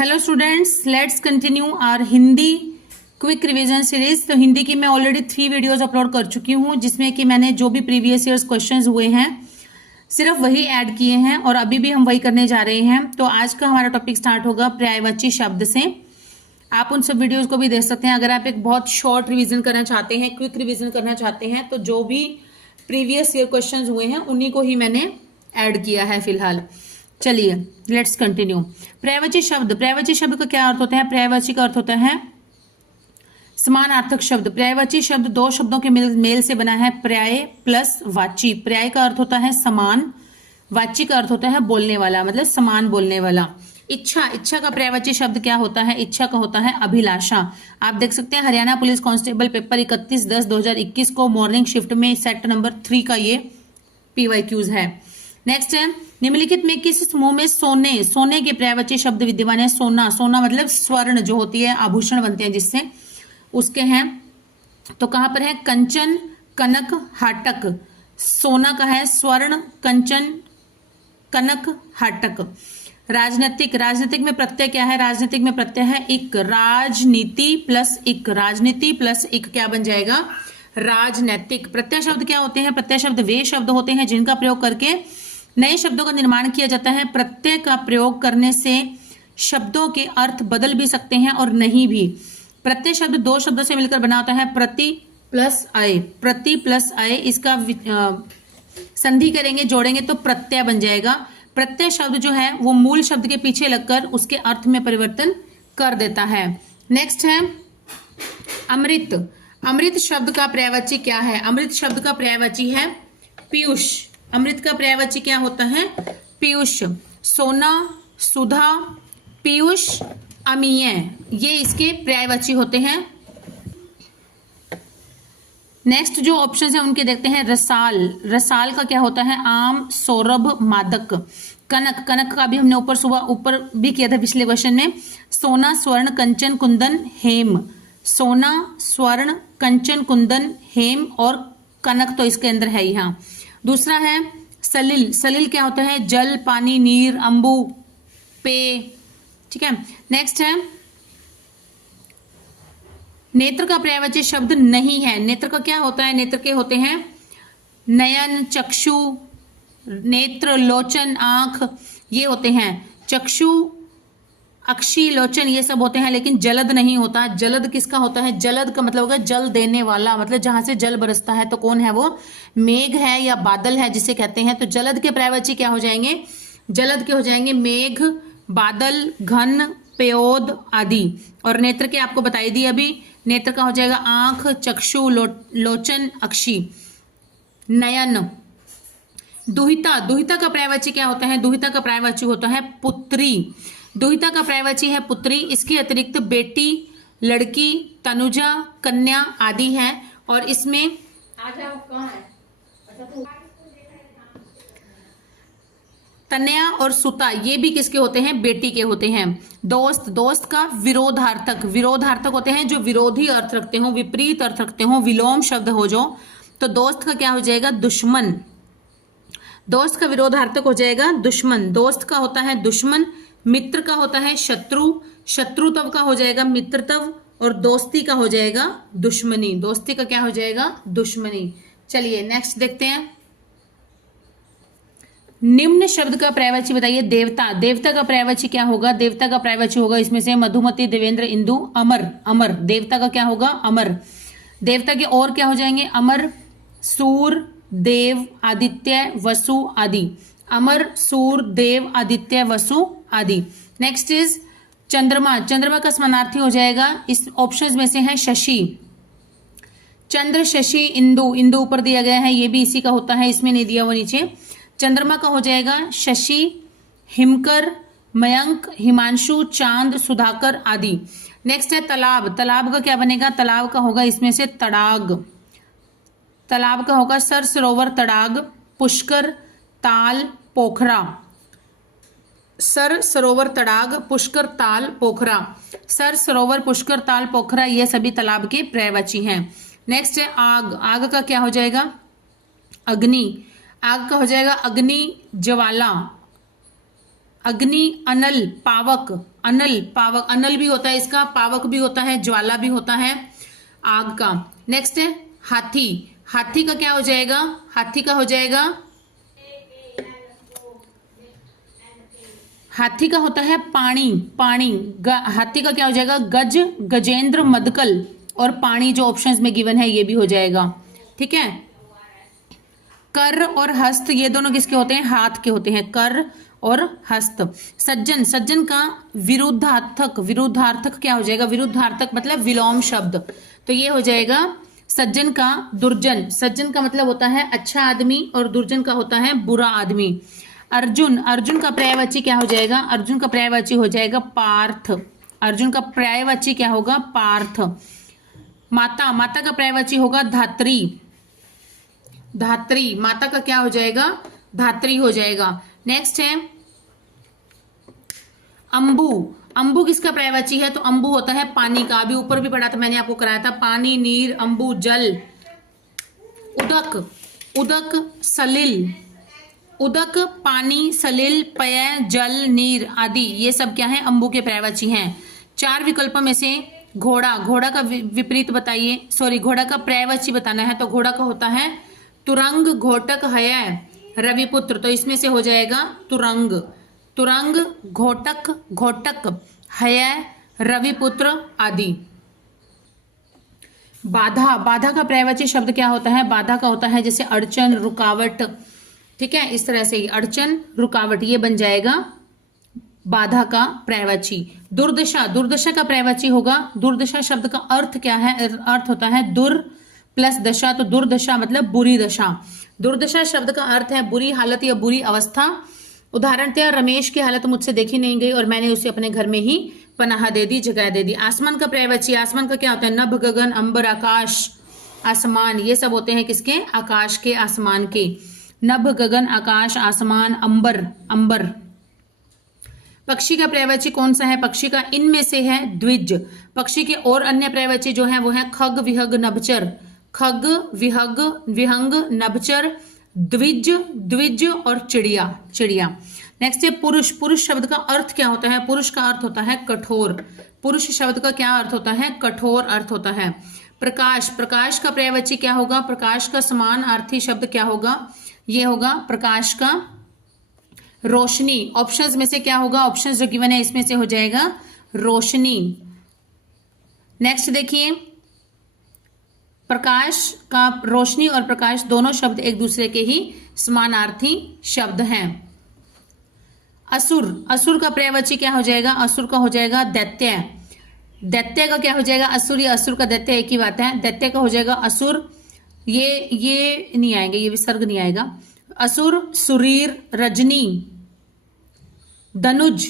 Hello students, let's continue our Hindi quick revision series. तो हिंदी की मैं ऑलरेडी 3 वीडियोस अपलोड कर चुकी हूँ, जिसमें कि मैंने जो भी प्रीवियस ईयर्स क्वेश्चंस हुए हैं सिर्फ वही ऐड किए हैं और अभी भी हम वही करने जा रहे हैं। तो आज का हमारा टॉपिक स्टार्ट होगा पर्यायवाची शब्द से। आप उन सब वीडियोज को भी देख सकते हैं। अगर आप एक बहुत शॉर्ट रिविजन करना चाहते हैं, क्विक रिविजन करना चाहते हैं, तो जो भी प्रीवियस ईयर क्वेश्चंस हुए हैं उन्हीं को ही मैंने ऐड किया है फिलहाल। चलिए लेट्स कंटिन्यू। पर्यायवाची शब्द, पर्यायवाची शब्द का क्या अर्थ होता है? पर्यायवाची का अर्थ होता है समानार्थक शब्द। पर्यायवाची शब्द दो शब्दों के मेल से बना है, पर्याय प्लस वाची। पर्याय का अर्थ होता है समान, वाची का अर्थ होता है बोलने वाला, मतलब समान बोलने वाला। इच्छा, इच्छा का पर्यायवाची शब्द क्या होता है? इच्छा का होता है अभिलाषा। आप देख सकते हैं हरियाणा पुलिस कांस्टेबल पेपर 31/10/2021 को मॉर्निंग शिफ्ट में सेट नंबर 3 का ये PYQs है। नेक्स्ट है, निम्नलिखित में किस समूह में सोने, सोने के पर्यायवाची शब्द विद्यमान है? सोना, सोना मतलब स्वर्ण जो होती है, आभूषण बनते हैं जिससे, उसके हैं। तो कहां पर है? कंचन, कनक, हाटक। सोना का है स्वर्ण, कंचन, कनक, हाटक। राजनीतिक, राजनीतिक में प्रत्यय क्या है? राजनीतिक में प्रत्यय है इक। राजनीति प्लस इक, राजनीति प्लस इक क्या बन जाएगा? राजनैतिक। प्रत्यय शब्द क्या होते हैं? प्रत्यय शब्द वे शब्द होते हैं जिनका प्रयोग करके नए शब्दों का निर्माण किया जाता है। प्रत्यय का प्रयोग करने से शब्दों के अर्थ बदल भी सकते हैं और नहीं भी। प्रत्यय शब्द दो शब्दों से मिलकर बना होता है, प्रति प्लस आय। प्रति प्लस आय, इसका संधि करेंगे, जोड़ेंगे तो प्रत्यय बन जाएगा। प्रत्यय शब्द जो है वो मूल शब्द के पीछे लगकर उसके अर्थ में परिवर्तन कर देता है। नेक्स्ट है अमृत। अमृत शब्द का पर्यायवाची क्या है? अमृत शब्द का पर्यायवाची है पीयूष। अमृत का पर्यायवाची क्या होता है? पीयूष। सोना, सुधा, पीयूष, अमीय, ये इसके पर्यायवाची होते हैं। नेक्स्ट जो ऑप्शन है उनके देखते हैं। रसाल, रसाल का क्या होता है? आम, सौरभ, मादक। कनक, कनक का भी हमने ऊपर भी किया था पिछले क्वेश्चन में। सोना, स्वर्ण, कंचन, कुंदन, हेम। सोना, स्वर्ण, कंचन, कुंदन, हेम और कनक तो इसके अंदर है यहाँ। दूसरा है सलिल। सलिल क्या होता है? जल, पानी, नीर, अंबु, पेय। ठीक है। नेक्स्ट है नेत्र का पर्यायवाची शब्द नहीं है। नेत्र का क्या होता है? नेत्र के होते हैं नयन, चक्षु, नेत्र, लोचन, आंख, ये होते हैं। चक्षु, अक्षी, लोचन ये सब होते हैं, लेकिन जलद नहीं होता। जलद किसका होता है? जलद का मतलब होगा जल देने वाला, मतलब जहां से जल बरसता है। तो कौन है वो? मेघ है या बादल है जिसे कहते हैं। तो जलद के पर्यायवाची क्या हो जाएंगे? जलद के हो जाएंगे मेघ, बादल, घन, पेयोद आदि। और नेत्र के आपको बताई दी अभी। नेत्र का हो जाएगा आंख, चक्षु, लोचन, अक्षी, नयन। दुहिता, दुहिता का पर्यायवाची क्या होता है? दुहिता का पर्यायवाची होता है पुत्री। दुहिता का पर्यायवाची है पुत्री। इसके अतिरिक्त बेटी, लड़की, तनुजा, कन्या आदि है। और इसमें कहाँ है? तनया और सुता ये भी किसके होते हैं? बेटी के होते हैं। दोस्त, दोस्त का विरोधार्थक, विरोधार्थक होते हैं जो विरोधी अर्थ रखते हो, विपरीत अर्थ रखते हो, विलोम शब्द हो जो। तो दोस्त का क्या हो जाएगा? दुश्मन। दोस्त का विरोधार्थक हो जाएगा दुश्मन। दोस्त का होता है दुश्मन। मित्र का होता है शत्रु। शत्रुतव का हो जाएगा मित्रतव। और दोस्ती का हो जाएगा दुश्मनी। दोस्ती का क्या हो जाएगा? दुश्मनी। चलिए नेक्स्ट देखते हैं। निम्न शब्द का पर्यायवाची बताइए। देवता, देवता का पर्यायवाची क्या होगा? देवता का पर्यायवाची होगा इसमें से मधुमती, देवेंद्र, इंदु, अमर। अमर, देवता का क्या होगा? अमर। देवता के और क्या हो जाएंगे? अमर, सूर, देव, आदित्य, वसु आदि। अमर, सूर, देव, आदित्य, वसु आदि। नेक्स्ट इज चंद्रमा। चंद्रमा का समानार्थी हो जाएगा, इस ऑप्शंस में से है शशि। चंद्र, शशि, इंदु। इंदु ऊपर दिया गया है, ये भी इसी का होता है, इसमें नहीं दिया वो नीचे। चंद्रमा का हो जाएगा शशि, हिमकर, मयंक, हिमांशु, चांद, सुधाकर आदि। नेक्स्ट है तालाब। तालाब का क्या बनेगा? तालाब का होगा इसमें से तड़ाग। तालाब का होगा सर, सरोवर, तड़ाग, पुष्कर, ताल, पोखरा। सर, सरोवर, तड़ाग, पुष्कर, ताल, पोखरा। सर, सरोवर, पुष्कर, ताल, पोखरा ये सभी तालाब के पर्यायवाची हैं। नेक्स्ट है आग। आग का क्या हो जाएगा? अग्नि। आग का हो जाएगा अग्नि, ज्वाला। अग्नि, अनल, पावक, अनल, पावक, अनल भी होता है इसका, पावक भी होता है, ज्वाला भी होता है आग का। नेक्स्ट है हाथी, हाथी का क्या हो जाएगा, हाथी का हो जाएगा, हाथी का होता है पानी, पानी, हाथी का क्या हो जाएगा, गज, गजेंद्र, मदकल, और पानी जो ऑप्शंस में गिवन है ये भी हो जाएगा। ठीक है। कर और हस्त ये दोनों किसके होते हैं, हाथ के होते हैं, कर और हस्त। सज्जन, सज्जन का विरुद्धार्थक, विरुद्धार्थक क्या हो जाएगा, विरुद्धार्थक मतलब विलोम शब्द, तो ये हो जाएगा सज्जन का दुर्जन। सज्जन का मतलब होता है अच्छा आदमी और दुर्जन का होता है बुरा आदमी। अर्जुन, अर्जुन का पर्यायवाची क्या हो जाएगा, अर्जुन का पर्यायवाची हो जाएगा पार्थ, अर्जुन का पर्यायवाची क्या होगा, पार्थ। माता, माता का पर्यायवाची होगा धात्री, धात्री, माता का क्या हो जाएगा, धात्री हो जाएगा। नेक्स्ट है अंबु, अंबु किसका पर्यायवाची है, तो अंबु होता है पानी का, अभी ऊपर भी पढ़ा था मैंने आपको कराया था, पानी, नीर, अंबु, जल। उदक, उदक, सलिल, उदक, पानी, सलिल, पेय, जल, नीर आदि ये सब क्या है, अंबु के पर्यायवाची हैं। 4 विकल्पों में से घोड़ा, घोड़ा का विपरीत बताइए, सॉरी घोड़ा का पर्यायवाची बताना है, तो घोड़ा का होता है तुरंग, घोटक, हय, रविपुत्र, तो इसमें से हो जाएगा तुरंग, तुरंग, घोटक, घोटक, हय, रविपुत्र आदि। बाधा, बाधा का पर्यायवाची शब्द क्या होता है, बाधा का होता है जैसे अड़चन, रुकावट, ठीक है, इस तरह से ही अड़चन, रुकावट ये बन जाएगा बाधा का पर्यायवाची। दुर्दशा, दुर्दशा का पर्यायवाची होगा, दुर्दशा शब्द का अर्थ क्या है, अर्थ होता है दुर प्लस दशा, तो दुर्दशा मतलब बुरी दशा। दुर्दशा शब्द का अर्थ है बुरी हालत या बुरी अवस्था। उदाहरणतः रमेश की हालत मुझसे देखी नहीं गई और मैंने उसे अपने घर में ही पनाह दे दी, जगह दे दी। आसमान का पर्यायवाची, आसमान का क्या होता है, नभ, गगन, अंबर, आकाश, आसमान, ये सब होते हैं किसके, आकाश के, आसमान के। नभ, गगन, आकाश, आसमान, अंबर, अंबर। पक्षी का पर्यायवाची कौन सा है, पक्षी का इनमें से है द्विज। पक्षी के और अन्य पर्यायवाची जो है वो है खग, विहग, नभचर, खग, विहग, विहंग, नभचर, द्विज, द्विज और चिड़िया, चिड़िया। नेक्स्ट है पुरुष, पुरुष शब्द का अर्थ क्या होता है, पुरुष का अर्थ होता है कठोर, पुरुष शब्द का क्या अर्थ होता है, कठोर अर्थ होता है। प्रकाश, प्रकाश का पर्यायवाची क्या होगा, प्रकाश का समानार्थी शब्द क्या होगा, ये होगा प्रकाश का रोशनी। ऑप्शंस में से क्या होगा, ऑप्शंस जो गिवन है इसमें से हो जाएगा रोशनी। नेक्स्ट देखिए, प्रकाश का, रोशनी और प्रकाश दोनों शब्द एक दूसरे के ही समानार्थी शब्द हैं। असुर, असुर का पर्यायवाची क्या हो जाएगा, असुर का हो जाएगा दैत्य, दैत्य का क्या हो जाएगा, असुर या असुर का दैत्य एक ही बात है, दैत्य का हो जाएगा असुर, ये नहीं आएंगे, ये विसर्ग नहीं आएगा। असुर, सुरीर, रजनी, दनुज,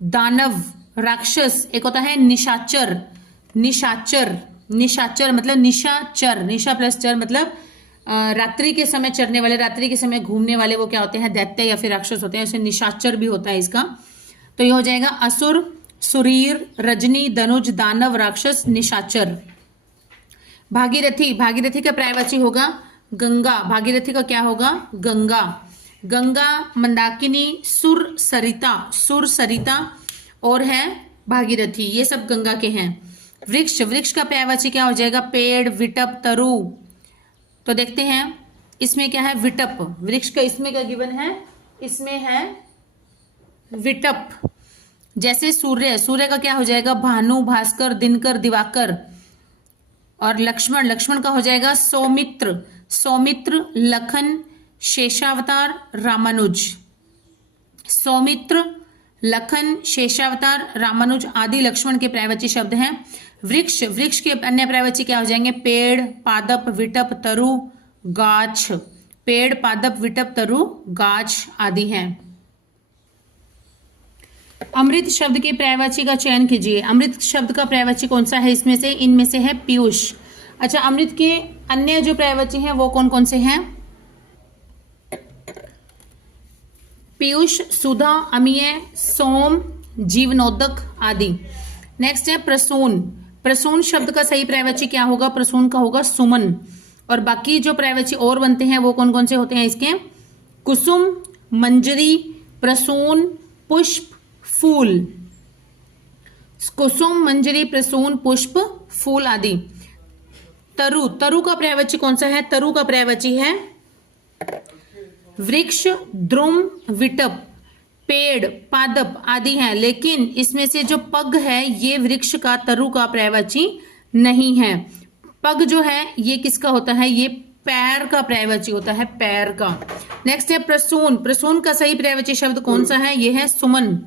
दानव, राक्षस, एक होता है निशाचर, निशाचर, निशाचर मतलब निशाचर, निशा प्लस चर मतलब रात्रि के समय चरने वाले, रात्रि के समय घूमने वाले, वो क्या होते हैं, दैत्य या फिर राक्षस होते हैं, उसे निशाचर भी होता है इसका। तो ये हो जाएगा असुर, सुरीर, रजनी, दनुज, दानव, राक्षस, निशाचर। भागीरथी, भागीरथी का पर्यायवाची होगा गंगा, भागीरथी का क्या होगा, गंगा, गंगा, मंदाकिनी, सुर, सरिता, सुर, सरिता और है भागीरथी, ये सब गंगा के हैं। वृक्ष, वृक्ष का पर्यायवाची क्या हो जाएगा, पेड़, विटप, तरु। तो देखते हैं इसमें क्या है, विटप, वृक्ष का इसमें क्या गिवन है, इसमें है विटप। जैसे सूर्य, सूर्य का क्या हो जाएगा, भानु, भास्कर, दिनकर, दिवाकर। और लक्ष्मण, लक्ष्मण का हो जाएगा सौमित्र, सौमित्र, लखन, शेषावतार, रामानुज। सौमित्र, लखन, शेषावतार, रामानुज आदि लक्ष्मण के पर्यायवाची शब्द हैं। वृक्ष, वृक्ष के अन्य पर्यायवाची क्या हो जाएंगे, पेड़, पादप, विटप, तरु, गाछ, पेड़, पादप, विटप, तरु, गाछ आदि हैं। अमृत शब्द के पर्यायवाची का चयन कीजिए। अमृत शब्द का पर्यायवाची कौन सा है इसमें से, इनमें से है पीयूष। अच्छा, अमृत के अन्य जो पर्यायवाची हैं वो कौन कौन से हैं, पीयूष, सुधा, अमीय, सोम, जीवनोदक आदि। नेक्स्ट है प्रसून, प्रसून शब्द का सही पर्यायवाची क्या होगा, प्रसून का होगा सुमन। और बाकी जो पर्यायवाची और बनते हैं वो कौन कौन से होते हैं इसके, कुसुम, मंजरी, प्रसून, पुष्प, फूल। कुसुम, मंजरी, प्रसून, पुष्प, फूल आदि। तरु, तरु का पर्यायवाची कौन सा है? तरु का पर्यायवाची है वृक्ष, द्रुम, विटप, पेड़, पादप आदि हैं, लेकिन इसमें से जो पग है ये वृक्ष का, तरु का पर्यायवाची नहीं है। पग जो है ये किसका होता है? ये पैर का पर्यायवाची होता है, पैर का। नेक्स्ट है प्रसून। प्रसून का सही पर्यायवाची शब्द कौन सा है? ये है सुमन।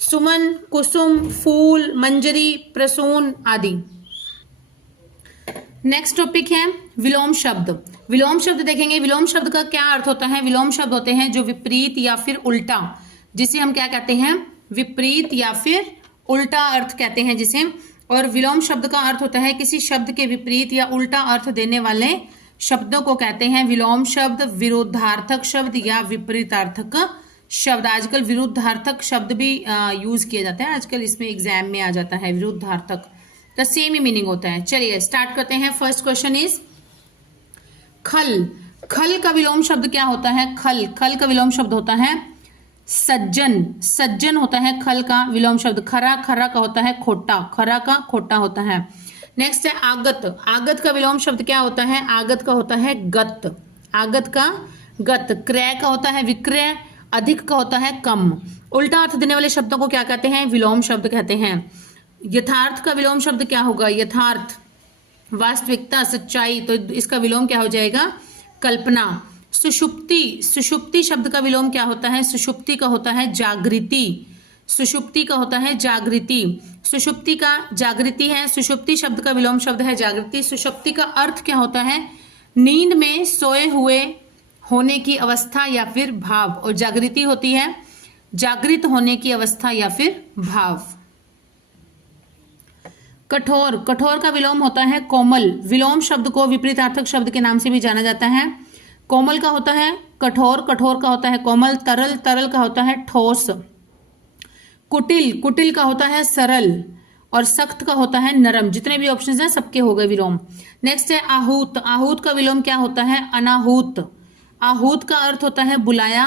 सुमन, कुसुम, फूल, मंजरी, प्रसून आदि। नेक्स्ट टॉपिक है विलोम शब्द। विलोम शब्द देखेंगे। विलोम शब्द का क्या अर्थ होता है? विलोम शब्द होते हैं जो विपरीत या फिर उल्टा, जिसे हम क्या कहते हैं? विपरीत या फिर उल्टा अर्थ कहते हैं जिसे। और विलोम शब्द का अर्थ होता है किसी शब्द के विपरीत या उल्टा अर्थ देने वाले शब्दों को कहते हैं विलोम शब्द, विरोधार्थक शब्द या विपरीतार्थक शब्द। आजकल विरुद्धार्थक शब्द भी यूज किया जाता है, आजकल इसमें एग्जाम में आ जाता है विरुद्धार्थक, तो सेम ही मीनिंग होता है। चलिए स्टार्ट करते हैं। फर्स्ट क्वेश्चन इज खल। खल का विलोम शब्द क्या होता है? खल, खल का विलोम शब्द होता है सज्जन। सज्जन होता है खल का विलोम शब्द। खरा, खरा का होता है खोटा, खरा का खोटा होता है। नेक्स्ट है आगत। आगत का विलोम शब्द क्या होता है? आगत का होता है गत। आगत का गत। क्रय का होता है विक्रय, अधिक का होता है कम। उल्टा अर्थ देने वाले शब्दों को क्या कहते हैं? विलोम शब्द कहते हैं। यथार्थ का विलोम शब्द क्या होगा? यथार्थ, वास्तविकता, सच्चाई, तो इसका विलोम क्या हो जाएगा? कल्पना। सुषुप्ति। सुषुप्ति शब्द का विलोम क्या होता है? सुषुप्ति का होता है जागृति। सुषुप्ति का होता है जागृति। सुषुप्ति का जागृति है। सुषुप्ति शब्द का विलोम शब्द है जागृति। सुषुप्ति का अर्थ क्या होता है? नींद में सोए हुए होने की अवस्था या फिर भाव, और जागृति होती है जागृत होने की अवस्था या फिर भाव। कठोर। कठोर का विलोम होता है कोमल। विलोम शब्द को विपरीतार्थक शब्द के नाम से भी जाना जाता है। कोमल का होता है कठोर, कठोर का होता है कोमल। तरल, तरल का होता है ठोस। कुटिल, कुटिल का होता है सरल, और सख्त का होता है नरम। जितने भी ऑप्शंस हैं सबके हो गए विलोम। नेक्स्ट है आहूत। आहूत का विलोम क्या होता है? अनाहूत। आहूत का अर्थ होता है बुलाया,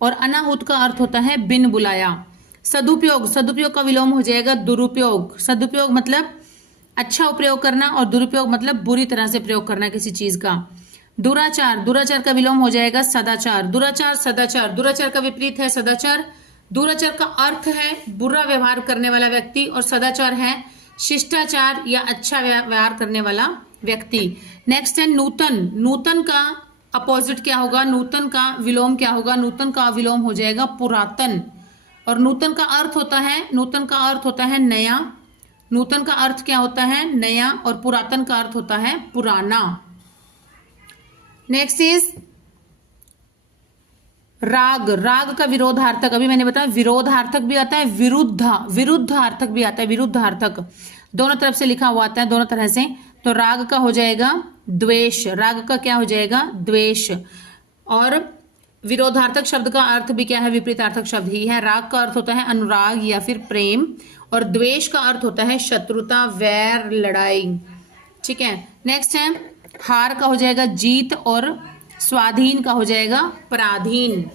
और अनाहूत का अर्थ होता है बिन बुलाया। सदुपयोग। सदुपयोग का विलोम हो जाएगा दुरुपयोग। सदुपयोग मतलब अच्छा उपयोग करना, और दुरुपयोग मतलब बुरी तरह से प्रयोग करना किसी चीज का। दुराचार। दुराचार का विलोम हो जाएगा सदाचार। दुराचार, सदाचार। दुराचार का विपरीत है सदाचार। दुराचार का अर्थ है बुरा व्यवहार करने वाला व्यक्ति, और सदाचार है शिष्टाचार या अच्छा व्यवहार करने वाला व्यक्ति। नेक्स्ट है नूतन। नूतन का अपोजिट क्या होगा? नूतन का विलोम क्या होगा? नूतन का विलोम हो जाएगा पुरातन। और नूतन का अर्थ होता है, नूतन का अर्थ होता है नया। नूतन का अर्थ क्या होता है? नया। और पुरातन का अर्थ होता है पुराना। नेक्स्ट इज राग। राग का विरोधार्थक, अभी मैंने बताया विरोधार्थक भी आता है, विरुद्धार्थक भी आता है। विरुद्धार्थक दोनों तरफ से लिखा हुआ आता है, दोनों तरह से। तो राग का हो जाएगा द्वेष। राग का क्या हो जाएगा? द्वेष। और विरोधार्थक शब्द का अर्थ भी क्या है? विपरीतार्थक शब्द ही है। राग का अर्थ होता है अनुराग या फिर प्रेम, और द्वेष का अर्थ होता है शत्रुता, वैर, लड़ाई। ठीक है। नेक्स्ट है हार का हो जाएगा जीत, और स्वाधीन का हो जाएगा पराधीन।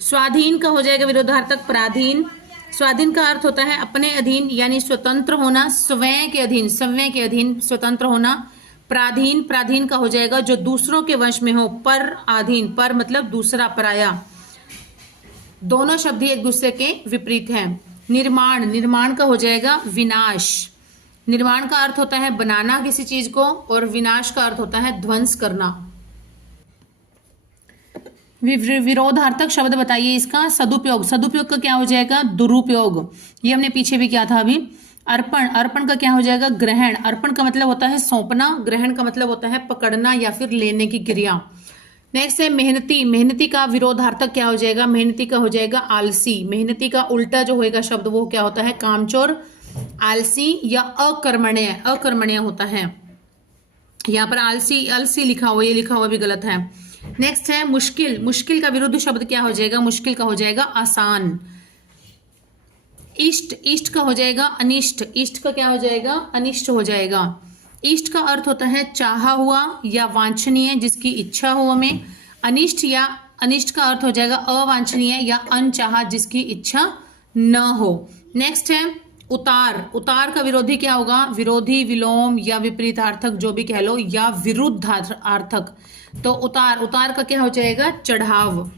स्वाधीन का हो जाएगा विरोधार्थक पराधीन। स्वाधीन का अर्थ होता है अपने अधीन यानी स्वतंत्र होना, स्वयं के अधीन, स्वयं के अधीन स्वतंत्र होना। पराधीन, पराधीन का हो जाएगा जो दूसरों के वश में हो। पर आधीन, पर मतलब दूसरा, पराया। दोनों शब्द ही एक दूसरे के विपरीत हैं। निर्माण। निर्माण का हो जाएगा विनाश। निर्माण का अर्थ होता है बनाना किसी चीज को, और विनाश का अर्थ होता है ध्वंस करना। विरोधार्थक शब्द बताइए इसका। सदुपयोग। सदुपयोग का क्या हो जाएगा? दुरुपयोग। ये हमने पीछे भी किया था अभी। अर्पण। अर्पण का क्या हो जाएगा? ग्रहण। अर्पण का मतलब होता है सौंपना, ग्रहण का मतलब होता है पकड़ना या फिर लेने की क्रिया। नेक्स्ट है मेहनती। मेहनती का विरोधार्थक क्या हो जाएगा? मेहनती का हो जाएगा आलसी। मेहनती का उल्टा जो होएगा शब्द वो क्या होता है? कामचोर, आलसी या अकर्मण्य। अकर्मण्य होता है। यहाँ पर आलसी, अलसी लिखा हुआ, ये लिखा हुआ भी गलत है। नेक्स्ट है मुश्किल। मुश्किल का विरुद्ध शब्द क्या हो जाएगा? मुश्किल का हो जाएगा आसान। इष्ट। इष्ट का हो जाएगा अनिष्ट। इष्ट का क्या हो जाएगा? अनिष्ट हो जाएगा। इष्ट का अर्थ होता है चाहा हुआ या वांछनीय, जिसकी इच्छा हो हमें। अनिष्ट या अनिष्ट का अर्थ हो जाएगा अवांछनीय या अनचाहा, जिसकी इच्छा न हो। नेक्स्ट है उतार। उतार का विरोधी क्या होगा? विरोधी, विलोम या विपरीतार्थक, जो भी कह लो, या विरुद्धार्थक। तो उतार, उतार का क्या हो जाएगा? चढ़ाव,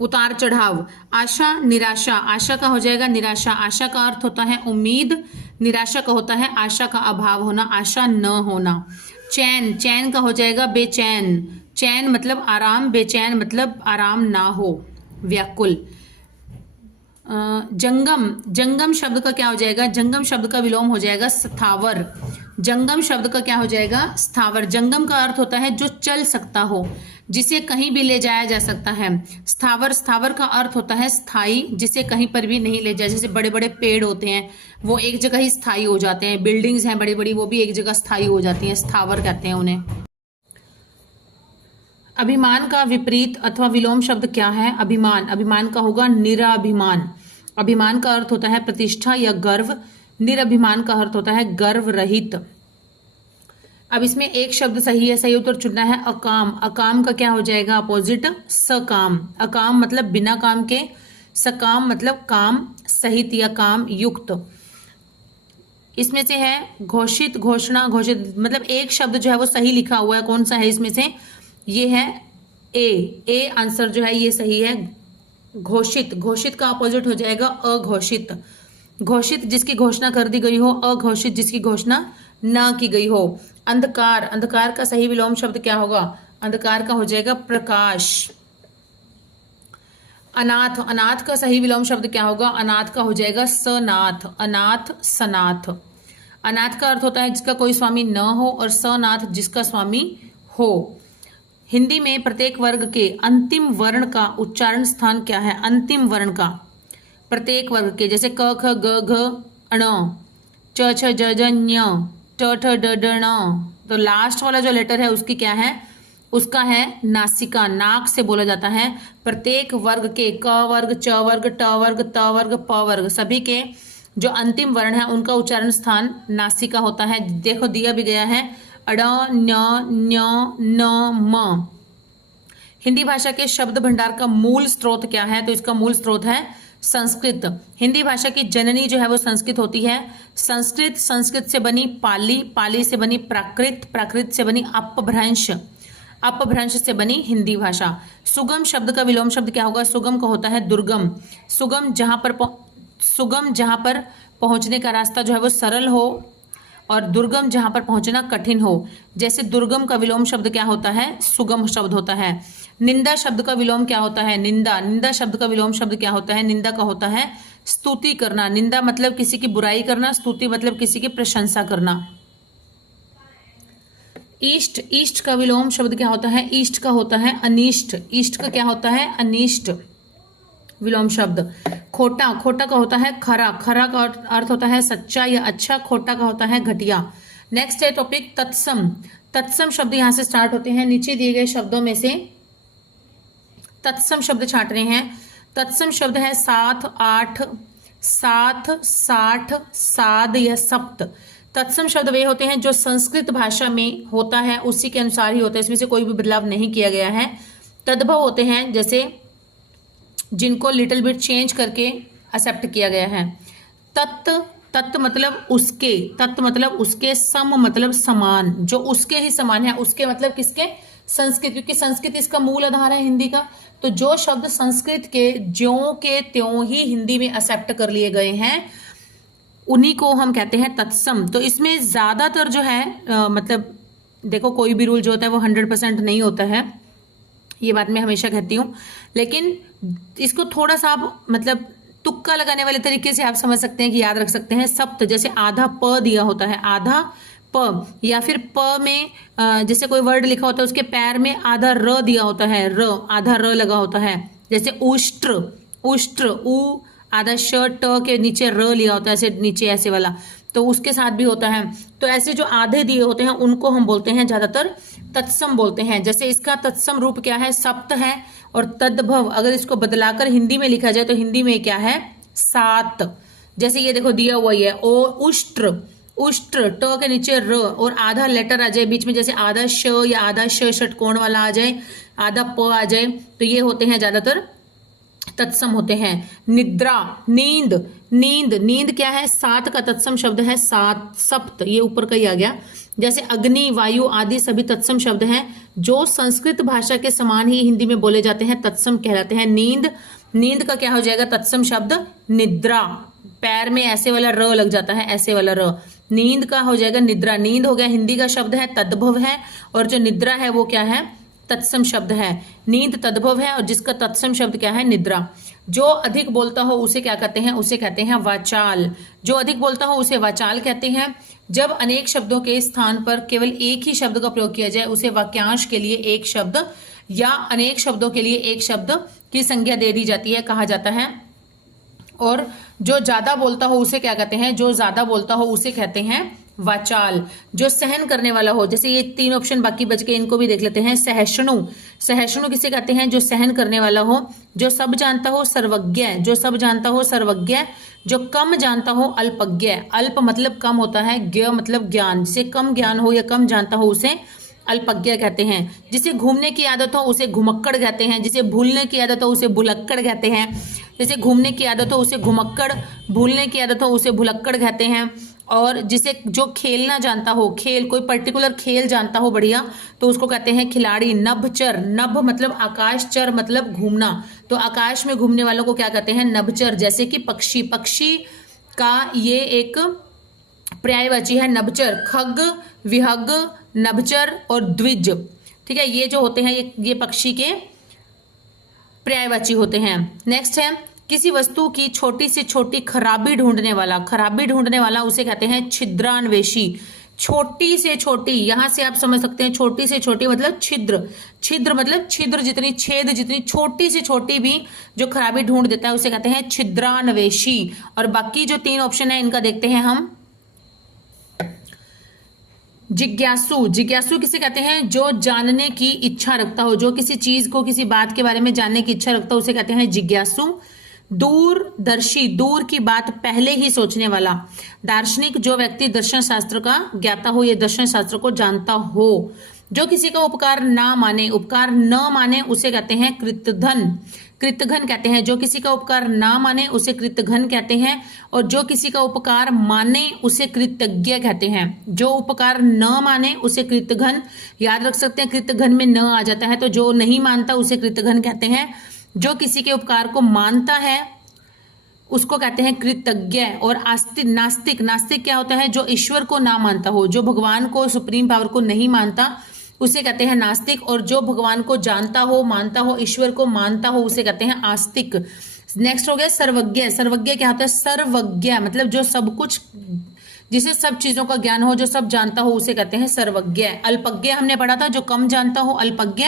उतार चढ़ाव। आशा, निराशा। आशा का हो जाएगा निराशा। आशा का अर्थ होता है उम्मीद, निराशा का होता है आशा का अभाव होना, आशा न होना। चैन, चैन का हो जाएगा बेचैन। चैन मतलब आराम, बेचैन मतलब आराम ना हो, व्याकुल। जंगम, जंगम शब्द का क्या हो जाएगा? जंगम शब्द का विलोम हो जाएगा स्थावर। जंगम शब्द का क्या हो जाएगा? स्थावर। जंगम का अर्थ होता है जो चल सकता हो, जिसे कहीं भी ले जाया जा सकता है। स्थावर, स्थावर का अर्थ होता है स्थायी, जिसे कहीं पर भी नहीं ले जाया। जैसे बड़े बड़े पेड़ होते हैं, वो एक जगह ही स्थायी हो जाते हैं। बिल्डिंग्स हैं बड़ी बड़ी, वो भी एक जगह स्थायी हो जाती हैं, स्थावर कहते हैं उन्हें। अभिमान का विपरीत अथवा विलोम शब्द क्या है? अभिमान। अभिमान का होगा निराभिमान। अभिमान का अर्थ होता है प्रतिष्ठा या गर्व। निराभिमान का अर्थ होता है गर्व रहित। अब इसमें एक शब्द सही है, सही उत्तर चुनना है अकाम। अकाम का क्या हो जाएगा? अपोजिट, सकाम। अकाम मतलब बिना काम के, सकाम मतलब काम सहित या काम युक्त। इसमें से है घोषित, घोषणा, घोषित, मतलब एक शब्द जो है वो सही लिखा हुआ है। कौन सा है इसमें से? ये है ए आंसर जो है ये सही है। घोषित, घोषित का अपोजिट हो जाएगा अघोषित। घोषित जिसकी घोषणा कर दी गई हो, अघोषित जिसकी घोषणा ना की गई हो। अंधकार, अंधकार का सही विलोम शब्द क्या होगा? अंधकार का हो जाएगा प्रकाश। अनाथ, अनाथ का सही विलोम शब्द क्या होगा? अनाथ का हो जाएगा सनाथ। अनाथ, सनाथ। अनाथ का अर्थ होता है जिसका कोई स्वामी न हो, और सनाथ जिसका स्वामी हो। हिंदी में प्रत्येक वर्ग के अंतिम वर्ण का उच्चारण स्थान क्या है? अंतिम वर्ण का प्रत्येक वर्ग के, जैसे क ख ग घ अण, च छ ज ज ञ, ट ठ ड ड ण, तो लास्ट वाला जो लेटर है उसकी क्या है? उसका है नासिका, नाक से बोला जाता है। प्रत्येक वर्ग के क वर्ग, च वर्ग, ट वर्ग, त वर्ग, प वर्ग, सभी के जो अंतिम वर्ण है उनका उच्चारण स्थान नासिका होता है। देखो दिया भी गया है अड़, न्य, न्य, न, म। हिंदी भाषा के शब्द भंडार का मूल स्रोत क्या है? तो इसका मूल स्रोत है संस्कृत। हिंदी भाषा की जननी जो है वो संस्कृत होती है। संस्कृत, संस्कृत से बनी पाली, पाली से बनी प्राकृत, प्राकृत से बनी अपभ्रंश, अपभ्रंश से बनी हिंदी भाषा। सुगम शब्द का विलोम शब्द क्या होगा? सुगम का होता है दुर्गम। सुगम जहां पर पहुंचने का रास्ता जो है वो सरल हो, और दुर्गम जहां पर पहुंचना कठिन हो। जैसे दुर्गम का विलोम शब्द क्या होता है? सुगम शब्द होता है। निंदा शब्द का विलोम क्या होता है? निंदा। निंदा शब्द का विलोम शब्द क्या होता है? निंदा का होता है स्तुति करना। निंदा मतलब किसी की बुराई करना, स्तुति मतलब किसी की प्रशंसा करना। ईष्ट, ईष्ट का विलोम शब्द क्या होता है? ईष्ट का होता है अनिष्ट। ईष्ट का क्या होता है? अनिष्ट विलोम शब्द। खोटा, खोटा का होता है खरा। खरा का अर्थ होता है सच्चा या अच्छा। खोटा का होता है घटिया। नेक्स्ट है टॉपिक तत्सम। तत्सम शब्द यहां से स्टार्ट होते हैं। नीचे दिए गए शब्दों में से तत्सम शब्द छाट रहे हैं। तत्सम शब्द है साथ, आठ, साथ, साठ, साध या सप्त। तत्सम शब्द वे होते हैं जो संस्कृत भाषा में होता है उसी के अनुसार ही होता है, इसमें से कोई भी बदलाव नहीं किया गया है। तद्भव होते हैं जैसे जिनको लिटिल बिट चेंज करके एक्सेप्ट किया गया है। तत्, तत् मतलब उसके, तत् मतलब उसके, सम मतलब समान, जो उसके ही समान है। उसके मतलब किसके? संस्कृत, क्योंकि संस्कृत इसका मूल आधार है हिंदी का। तो जो शब्द संस्कृत के ज्यों के त्यों ही हिंदी में एक्सेप्ट कर लिए गए हैं उन्हीं को हम कहते हैं तत्सम। तो इसमें ज्यादातर जो है मतलब देखो कोई भी रूल जो होता है वो 100% नहीं होता है, ये बात मैं हमेशा कहती हूँ, लेकिन इसको थोड़ा सा आप मतलब तुक्का लगाने वाले तरीके से आप समझ सकते हैं कि याद रख सकते हैं। सप्त, जैसे आधा प दिया होता है, आधा प, या फिर प में जैसे कोई वर्ड लिखा होता है उसके पैर में आधा र दिया होता है, र, आधा र लगा होता है। जैसे उष्ट्र, उष्ट्र, उ आधा श, ट के नीचे र लिया होता है, ऐसे नीचे ऐसे वाला, तो उसके साथ भी होता है। तो ऐसे जो आधे दिए होते हैं उनको हम बोलते हैं ज्यादातर तत्सम बोलते हैं। जैसे इसका तत्सम रूप क्या है? सप्त है। और तद्भव अगर इसको बदलाकर हिंदी में लिखा जाए तो हिंदी में क्या है? सात। जैसे ये देखो दिया हुआ ही है ओ उष्ट्र, उष्ट्र, ट के नीचे र और आधा लेटर आ जाए बीच में, जैसे आधा श या आधा ष षटकोण वाला आ जाए, आधा प आ जाए तो ये होते हैं ज्यादातर तत्सम होते हैं। निद्रा, नींद, नींद, नींद क्या है? सात का तत्सम शब्द है सात, सप्त, ये ऊपर का ही आ गया। जैसे अग्नि, वायु आदि सभी तत्सम शब्द हैं जो संस्कृत भाषा के समान ही हिंदी में बोले जाते हैं, तत्सम कहलाते हैं। नींद, नींद का क्या हो जाएगा तत्सम शब्द? निद्रा। पैर में ऐसे वाला र लग जाता है, ऐसे वाला र, नींद का हो जाएगा निद्रा। नींद हो गया हिंदी का शब्द है, तद्भव है, और जो निद्रा है वो क्या है? तत्सम शब्द है। नींद तद्भव है और जिसका तत्सम शब्द क्या है? निद्रा। जो अधिक बोलता हो उसे क्या कहते हैं? उसे कहते हैं वाचाल। जो अधिक बोलता हो उसे वाचाल कहते हैं। जब अनेक शब्दों के स्थान पर केवल एक ही शब्द का प्रयोग किया जाए उसे वाक्यांश के लिए एक शब्द या अनेक शब्दों के लिए एक शब्द की संज्ञा दे दी जाती है, कहा जाता है। और जो ज्यादा बोलता हो उसे क्या कहते हैं? जो ज्यादा बोलता हो उसे कहते हैं वाचाल। जो सहन करने वाला हो, जैसे ये तीन ऑप्शन बाकी बच गए, इनको भी देख लेते हैं। सहिष्णु, सहिष्णु किसे कहते हैं? जो सहन करने वाला हो। जो सब जानता हो सर्वज्ञ, जो सब जानता हो सर्वज्ञ। जो कम जानता हो अल्पज्ञ, अल्प मतलब कम होता है, ज्ञ मतलब ज्ञान, जिसे कम ज्ञान हो या कम जानता हो उसे अल्पज्ञ कहते हैं। जिसे घूमने की आदत हो उसे घुमक्कड़ कहते हैं। जिसे भूलने की आदत हो उसे भुलक्कड़ कहते हैं। जैसे घूमने की आदत हो उसे घुमक्कड़, भूलने की आदत हो उसे भुलक्कड़ कहते हैं। और जिसे जो खेलना जानता हो, खेल कोई पर्टिकुलर खेल जानता हो बढ़िया, तो उसको कहते हैं खिलाड़ी। नभचर, नभ मतलब आकाश, चर मतलब घूमना, तो आकाश में घूमने वालों को क्या कहते हैं? नभचर। जैसे कि पक्षी, पक्षी का ये एक पर्यायवाची है नभचर। खग, विहग, नभचर और द्विज, ठीक है, ये जो होते हैं ये पक्षी के पर्यायवाची होते हैं। नेक्स्ट है किसी वस्तु की छोटी से छोटी खराबी ढूंढने वाला। खराबी ढूंढने वाला उसे कहते हैं छिद्रान्वेषी। छोटी से छोटी, यहां से आप समझ सकते हैं छोटी से छोटी मतलब छिद्र, छिद्र मतलब छिद्र जितनी, छेद जितनी, छोटी से छोटी भी जो खराबी ढूंढ देता है उसे कहते हैं छिद्रान्वेषी। और बाकी जो तीन ऑप्शन है इनका देखते हैं हम। जिज्ञासु, जिज्ञासु किसे कहते हैं? जो जानने की इच्छा रखता हो, जो किसी चीज को, किसी बात के बारे में जानने की इच्छा रखता हो उसे कहते हैं जिज्ञासु। दूरदर्शी, दूर की बात पहले ही सोचने वाला। दार्शनिक, जो व्यक्ति दर्शन शास्त्र का ज्ञाता हो या दर्शन शास्त्र को जानता हो। जो किसी का उपकार ना माने, उपकार न माने उसे कहते हैं कृतघ्न, कृतघ्न कहते हैं। जो किसी का उपकार ना माने उसे कृतघ्न कहते हैं। और जो किसी का उपकार माने उसे कृतज्ञ कहते हैं। जो उपकार न माने उसे कृतघ्न, याद रख सकते हैं, कृतघ्न में न आ जाता है, तो जो नहीं मानता उसे कृतघ्न कहते हैं। जो किसी के उपकार को मानता है उसको कहते हैं कृतज्ञ। और आस्तिक, नास्तिक, नास्तिक क्या होता है? जो ईश्वर को ना मानता हो, जो भगवान को, सुप्रीम पावर को नहीं मानता उसे कहते हैं नास्तिक। और जो भगवान को जानता हो, मानता हो, ईश्वर को मानता हो उसे कहते हैं आस्तिक। नेक्स्ट हो गया सर्वज्ञ। सर्वज्ञ क्या होता है? सर्वज्ञ मतलब जो सब कुछ, जिसे सब चीजों का ज्ञान हो, जो सब जानता हो उसे कहते हैं सर्वज्ञ। अल्पज्ञ हमने पढ़ा था, जो कम जानता हो अल्पज्ञ,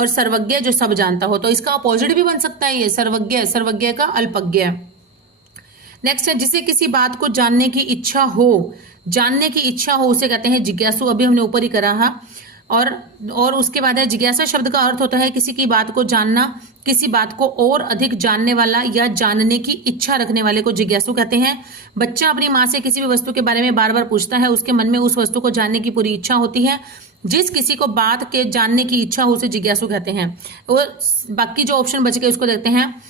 और सर्वज्ञ जो सब जानता हो, तो इसका अपोजिट भी बन सकता है ये सर्वज्ञ, सर्वज्ञ का अल्पज्ञ। नेक्स्ट है जिसे किसी बात को जानने की इच्छा हो, जानने की इच्छा हो उसे कहते हैं जिज्ञासु, अभी हमने ऊपर ही करा है। और उसके बाद है जिज्ञासा शब्द का अर्थ होता है किसी की बात को जानना, किसी बात को और अधिक जानने वाला या जानने की इच्छा रखने वाले को जिज्ञासु कहते हैं। बच्चा अपनी माँ से किसी भी वस्तु के बारे में बार बार पूछता है, उसके मन में उस वस्तु को जानने की पूरी इच्छा होती है। जिस किसी को बात के जानने की इच्छा हो उसे जिज्ञासु कहते हैं। और बाकी जो ऑप्शन बच गए उसको देखते हैं।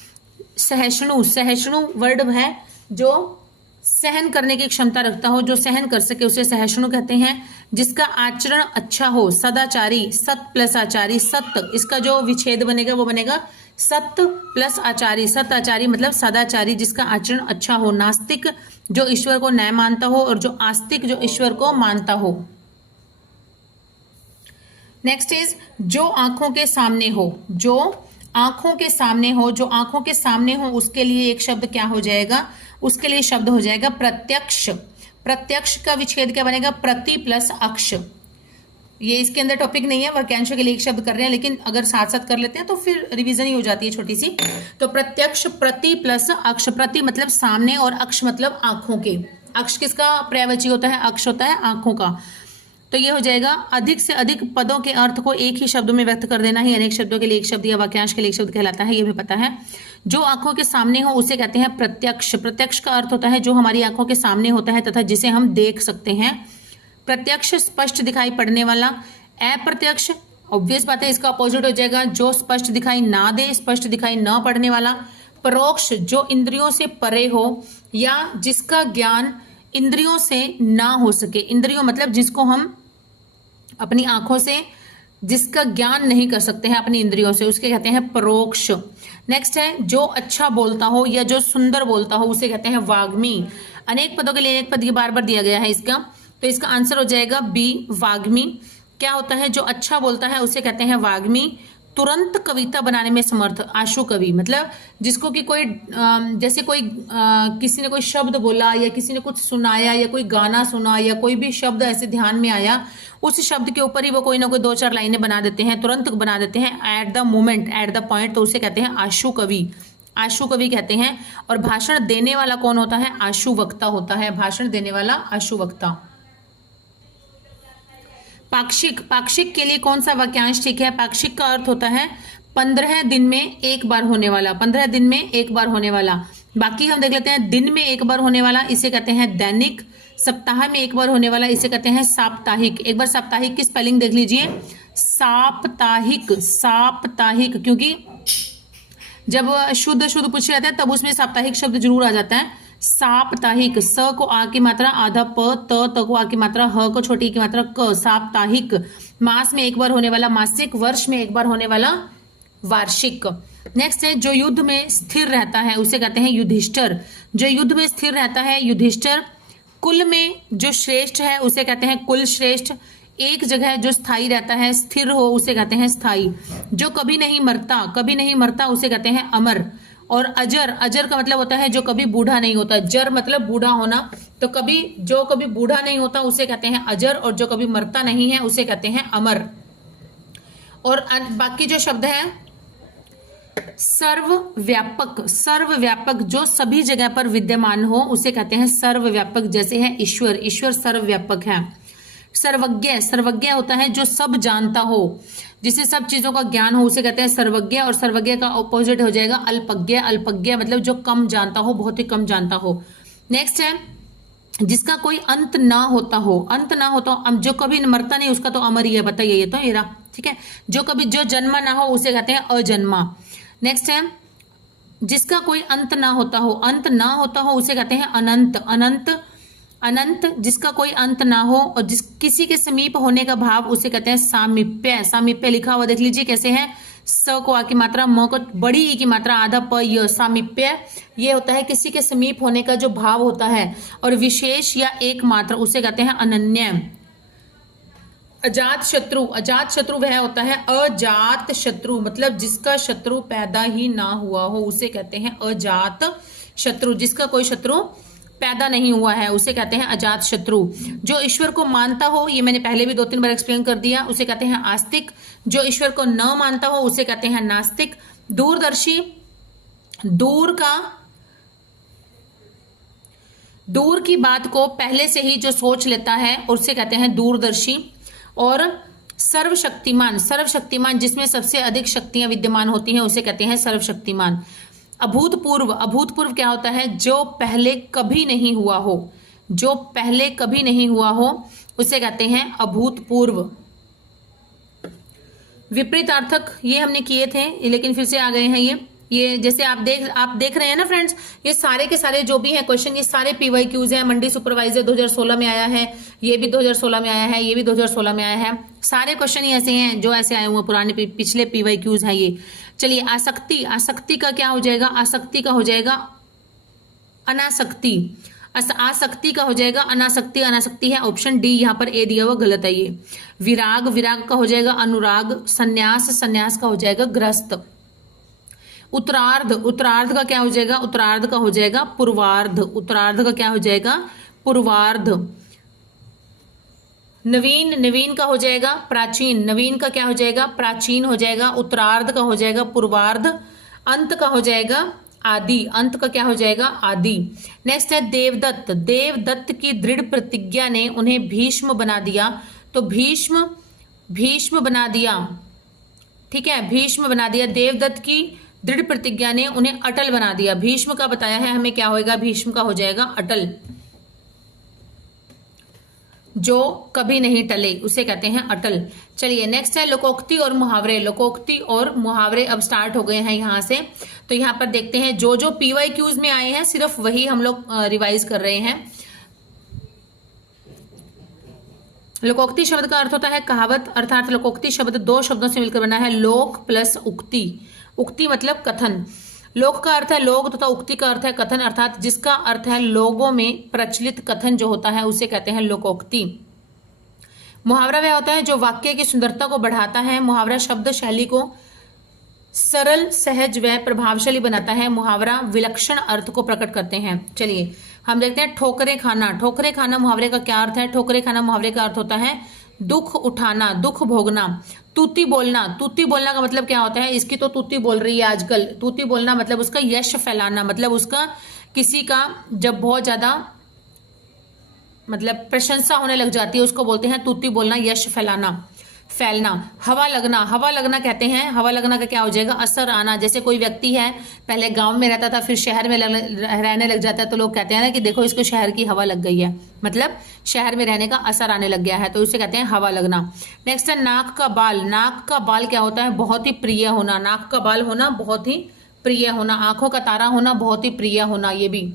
सहिष्णु, सहिष्णु वर्ड है जो सहन करने की क्षमता रखता हो, जो सहन कर सके उसे सहिष्णु कहते हैं। जिसका आचरण अच्छा हो, सदाचारी, सत प्लस आचारी, सत्य, इसका जो विच्छेद बनेगा वो बनेगा सत्य प्लस आचारी। सत आचारी मतलब सदाचारी, जिसका आचरण अच्छा हो। नास्तिक, जो ईश्वर को न मानता हो, और जो आस्तिक, जो ईश्वर को मानता हो। नेक्स्ट इज जो आंखों के सामने हो, जो आंखों के सामने हो, जो आंखों के सामने हो उसके लिए एक शब्द क्या हो जाएगा? उसके लिए शब्द हो जाएगा प्रत्यक्ष। प्रत्यक्ष का विच्छेद क्या बनेगा? प्रति प्लस अक्ष। ये इसके अंदर टॉपिक नहीं है, वाक्यांश के लिए एक शब्द कर रहे हैं, लेकिन अगर साथ साथ कर लेते हैं तो फिर रिवीजन ही हो जाती है छोटी सी। तो प्रत्यक्ष, प्रति प्लस अक्ष। प्रति मतलब सामने और अक्ष मतलब आंखों के। अक्ष किसका पर्यायवाची होता है? अक्ष होता है आंखों का। तो ये हो जाएगा अधिक से अधिक पदों के अर्थ को एक ही शब्द में व्यक्त कर देना ही अनेक शब्दों के लिए एक शब्द या वाक्यांश के लिए एक शब्द कहलाता है, ये भी पता है। जो आंखों के सामने हो उसे कहते हैं प्रत्यक्ष। प्रत्यक्ष का अर्थ होता है जो हमारी आंखों के सामने होता है तथा जिसे हम देख सकते हैं। प्रत्यक्ष स्पष्ट दिखाई पड़ने वाला। अप्रत्यक्ष ऑब्वियस बात है, इसका अपोजिट हो जाएगा जो स्पष्ट दिखाई ना दे, स्पष्ट दिखाई ना पड़ने वाला। परोक्ष जो इंद्रियों से परे हो या जिसका ज्ञान इंद्रियों से ना हो सके। इंद्रियों मतलब जिसको हम अपनी आंखों से, जिसका ज्ञान नहीं कर सकते हैं अपनी इंद्रियों से, उसके कहते हैं परोक्ष। नेक्स्ट है जो अच्छा बोलता हो या जो सुंदर बोलता हो, उसे कहते हैं वाग्मी। अनेक पदों के लिए एक पद बार बार दिया गया है इसका, तो इसका आंसर हो जाएगा बी, वाग्मी। क्या होता है जो अच्छा बोलता है उसे कहते हैं वाग्मी। तुरंत कविता बनाने में समर्थ, आशु कवि, मतलब जिसको कि कोई जैसे कोई किसी ने कोई शब्द बोला या किसी ने कुछ सुनाया या कोई गाना सुना या कोई भी शब्द ऐसे ध्यान में आया, उस शब्द के ऊपर ही वो कोई ना कोई 2-4 लाइनें बना देते हैं, तुरंत बना देते हैं, at the moment, at the point, तो उसे कहते हैं आशु कवि। आशु कवि कहते हैं। और भाषण देने वाला कौन होता है? आशु वक्ता होता है, भाषण देने वाला आशु वक्ता। पाक्षिक, पाक्षिक के लिए कौन सा वाक्यांश ठीक है? पाक्षिक का अर्थ होता है 15 दिन में एक बार होने वाला, 15 दिन में एक बार होने वाला। बाकी हम देख लेते हैं। दिन में एक बार होने वाला इसे कहते हैं दैनिक। सप्ताह में एक बार होने वाला इसे कहते हैं साप्ताहिक। एक बार साप्ताहिक की स्पेलिंग देख लीजिए, साप्ताहिक, साप्ताहिक, क्योंकि जब शुद्ध शुद्ध पूछा जाता है तब उसमें साप्ताहिक शब्द जरूर आ जाता है। साप्ताहिक, स को आ की मात्रा आधा प, त को आ की मात्रा ह, को छोटी की मात्रा क, साप्ताहिक। मास में एक बार होने वाला मासिक, वर्ष में एक बार होने वाला वार्षिक। नेक्स्ट है जो युद्ध में स्थिर रहता है उसे कहते हैं युधिष्ठिर। जो युद्ध में स्थिर रहता है युधिष्ठिर। कुल में जो श्रेष्ठ है उसे कहते हैं कुल श्रेष्ठ। एक जगह जो स्थायी रहता है, स्थिर हो, उसे कहते हैं स्थायी। जो कभी नहीं मरता, कभी नहीं मरता, उसे कहते हैं अमर। और अजर, अजर का मतलब होता है जो कभी बूढ़ा नहीं होता। जर मतलब बूढ़ा होना, तो कभी जो कभी बूढ़ा नहीं होता उसे कहते हैं अजर, और जो कभी मरता नहीं है उसे कहते हैं अमर। और बाकी जो शब्द है सर्वव्यापक, सर्वव्यापक जो सभी जगह पर विद्यमान हो उसे कहते हैं सर्वव्यापक। जैसे है ईश्वर, ईश्वर सर्वव्यापक है। सर्वज्ञ, सर्वज्ञ होता है जो सब जानता हो, जिसे सब चीजों का ज्ञान हो उसे कहते हैं सर्वज्ञ। और सर्वज्ञ का ऑपोजिट हो जाएगा अल्पज्ञ। अल्पज्ञ मतलब जो कम जानता हो, बहुत ही कम जानता हो। नेक्स्ट है जिसका कोई अंत ना होता हो, अंत ना होता हो, जो कभी मरता नहीं उसका तो अमर ही है, बताइए ये तो ये रहा, ठीक है। जो कभी जो जन्मा ना हो उसे कहते हैं अजन्मा। नेक्स्ट है जिसका कोई अंत ना होता हो, अंत ना होता हो उसे कहते हैं अनंत। अनंत, अनंत जिसका कोई अंत ना हो और जिस किसी के समीप होने का भाव उसे कहते हैं सामीप्य। सामीप्य लिखा हुआ देख लीजिए कैसे है, स को आ की मात्रा, म को बड़ी ई की मात्रा, आधा प य, सामीप्य। ये होता है किसी के समीप होने का जो भाव होता है। और विशेष या एकमात्र उसे कहते हैं अनन्य। अजात शत्रु, अजात शत्रु वह होता है अजात शत्रु, मतलब जिसका शत्रु पैदा ही ना हुआ हो उसे कहते हैं अजात शत्रु। जिसका कोई शत्रु पैदा नहीं हुआ है उसे कहते हैं अजात शत्रु। जो ईश्वर को मानता हो, ये मैंने पहले भी 2-3 बार एक्सप्लेन कर दिया, उसे कहते हैं आस्तिक। जो ईश्वर को न मानता हो उसे कहते हैं नास्तिक। दूरदर्शी, दूर की बात को पहले से ही जो सोच लेता है उसे कहते हैं दूरदर्शी। और सर्वशक्तिमान, सर्वशक्तिमान जिसमें सबसे अधिक शक्तियां विद्यमान होती हैं उसे कहते हैं सर्वशक्तिमान। अभूतपूर्व, अभूतपूर्व क्या होता है? जो पहले कभी नहीं हुआ हो, जो पहले कभी नहीं हुआ हो उसे कहते हैं अभूतपूर्व। विपरीतार्थक ये हमने किए थे लेकिन फिर से आ गए हैं ये जैसे आप देख रहे हैं ना फ्रेंड्स, ये सारे के सारे जो भी हैं क्वेश्चन, ये सारे PYQs हैं। मंडी सुपरवाइजर 2016 में आया है, ये भी 2016 में आया है, ये भी 2016 में आया है। सारे क्वेश्चन ही ऐसे हैं जो ऐसे आए हुए पुराने पिछले PYQs हैं ये। चलिए आसक्ति, आसक्ति का क्या हो जाएगा? आसक्ति का हो जाएगा अनासक्ति। आसक्ति का हो जाएगा अनासक्ति, अनासक्ति है ऑप्शन डी, यहाँ पर ए दिया हुआ गलत है ये। विराग, विराग का हो जाएगा अनुराग। संन्यास, संन्यास का हो जाएगा ग्रस्त। उत्तरार्ध, उत्तरार्ध का क्या हो जाएगा? उत्तरार्ध का हो जाएगा पूर्वार्ध। उत्तरार्ध का क्या हो जाएगा? पूर्वार्ध। नवीन, नवीन का हो जाएगा प्राचीन। नवीन का क्या हो जाएगा? प्राचीन हो जाएगा। उत्तरार्ध का हो जाएगा पूर्वार्ध। अंत का हो जाएगा आदि। अंत का क्या हो जाएगा? आदि। नेक्स्ट है देवदत्त। देवदत्त की दृढ़ प्रतिज्ञा ने उन्हें भीष्म बना दिया। तो भीष्म, भीष्म बना दिया, ठीक है, भीष्म बना दिया। देवदत्त की दृढ़ प्रतिज्ञा ने उन्हें अटल बना दिया। भीष्म का बताया है हमें क्या होएगा? भीष्म का हो जाएगा अटल। जो कभी नहीं टले उसे कहते हैं अटल। चलिए नेक्स्ट है लोकोक्ति और मुहावरे। लोकोक्ति और मुहावरे अब स्टार्ट हो गए हैं यहाँ से, तो यहाँ पर देखते हैं जो जो PYQs में आए हैं सिर्फ वही हम लोग रिवाइज कर रहे हैं। लोकोक्ति शब्द का अर्थ होता है कहावत, अर्थात लोकोक्ति शब्द दो शब्दों से मिलकर बना है, लोक प्लस उक्ति। उक्ति मतलब कथन। लोक का अर्थ है लोग तथा उक्ति का अर्थ है कथन, अर्थात जिसका अर्थ है लोगों में प्रचलित कथन जो होता है उसे कहते हैं लोकोक्ति। मुहावरा वह होता है जो वाक्य की सुंदरता को बढ़ाता है। मुहावरा शब्द शैली को सरल, सहज व प्रभावशाली बनाता है। मुहावरा विलक्षण अर्थ को प्रकट करते हैं। चलिए हम देखते हैं ठोकरे खाना। ठोकरे खाना मुहावरे का क्या अर्थ है? ठोकरे खाना मुहावरे का अर्थ होता है दुख उठाना, दुख भोगना। तूती बोलना। तूती बोलना का मतलब क्या होता है? इसकी तो तूती बोल रही है आजकल। तूती बोलना मतलब उसका यश फैलाना, मतलब उसका किसी का जब बहुत ज्यादा मतलब प्रशंसा होने लग जाती है उसको बोलते हैं तूती बोलना, यश फैलाना, फैलना। हवा लगना। हवा लगना कहते हैं, हवा लगना का क्या हो जाएगा? असर आना। जैसे कोई व्यक्ति है पहले गांव में रहता था फिर शहर में रहने लग जाता है तो लोग कहते हैं ना कि देखो इसको शहर की हवा लग गई है, मतलब शहर में रहने का असर आने लग गया है, तो इसे कहते हैं हवा लगना। नेक्स्ट है नाक का बाल। नाक का बाल क्या होता है? बहुत ही प्रिय होना। नाक का बाल होना बहुत ही प्रिय होना। आंखों का तारा होना बहुत ही प्रिय होना। ये भी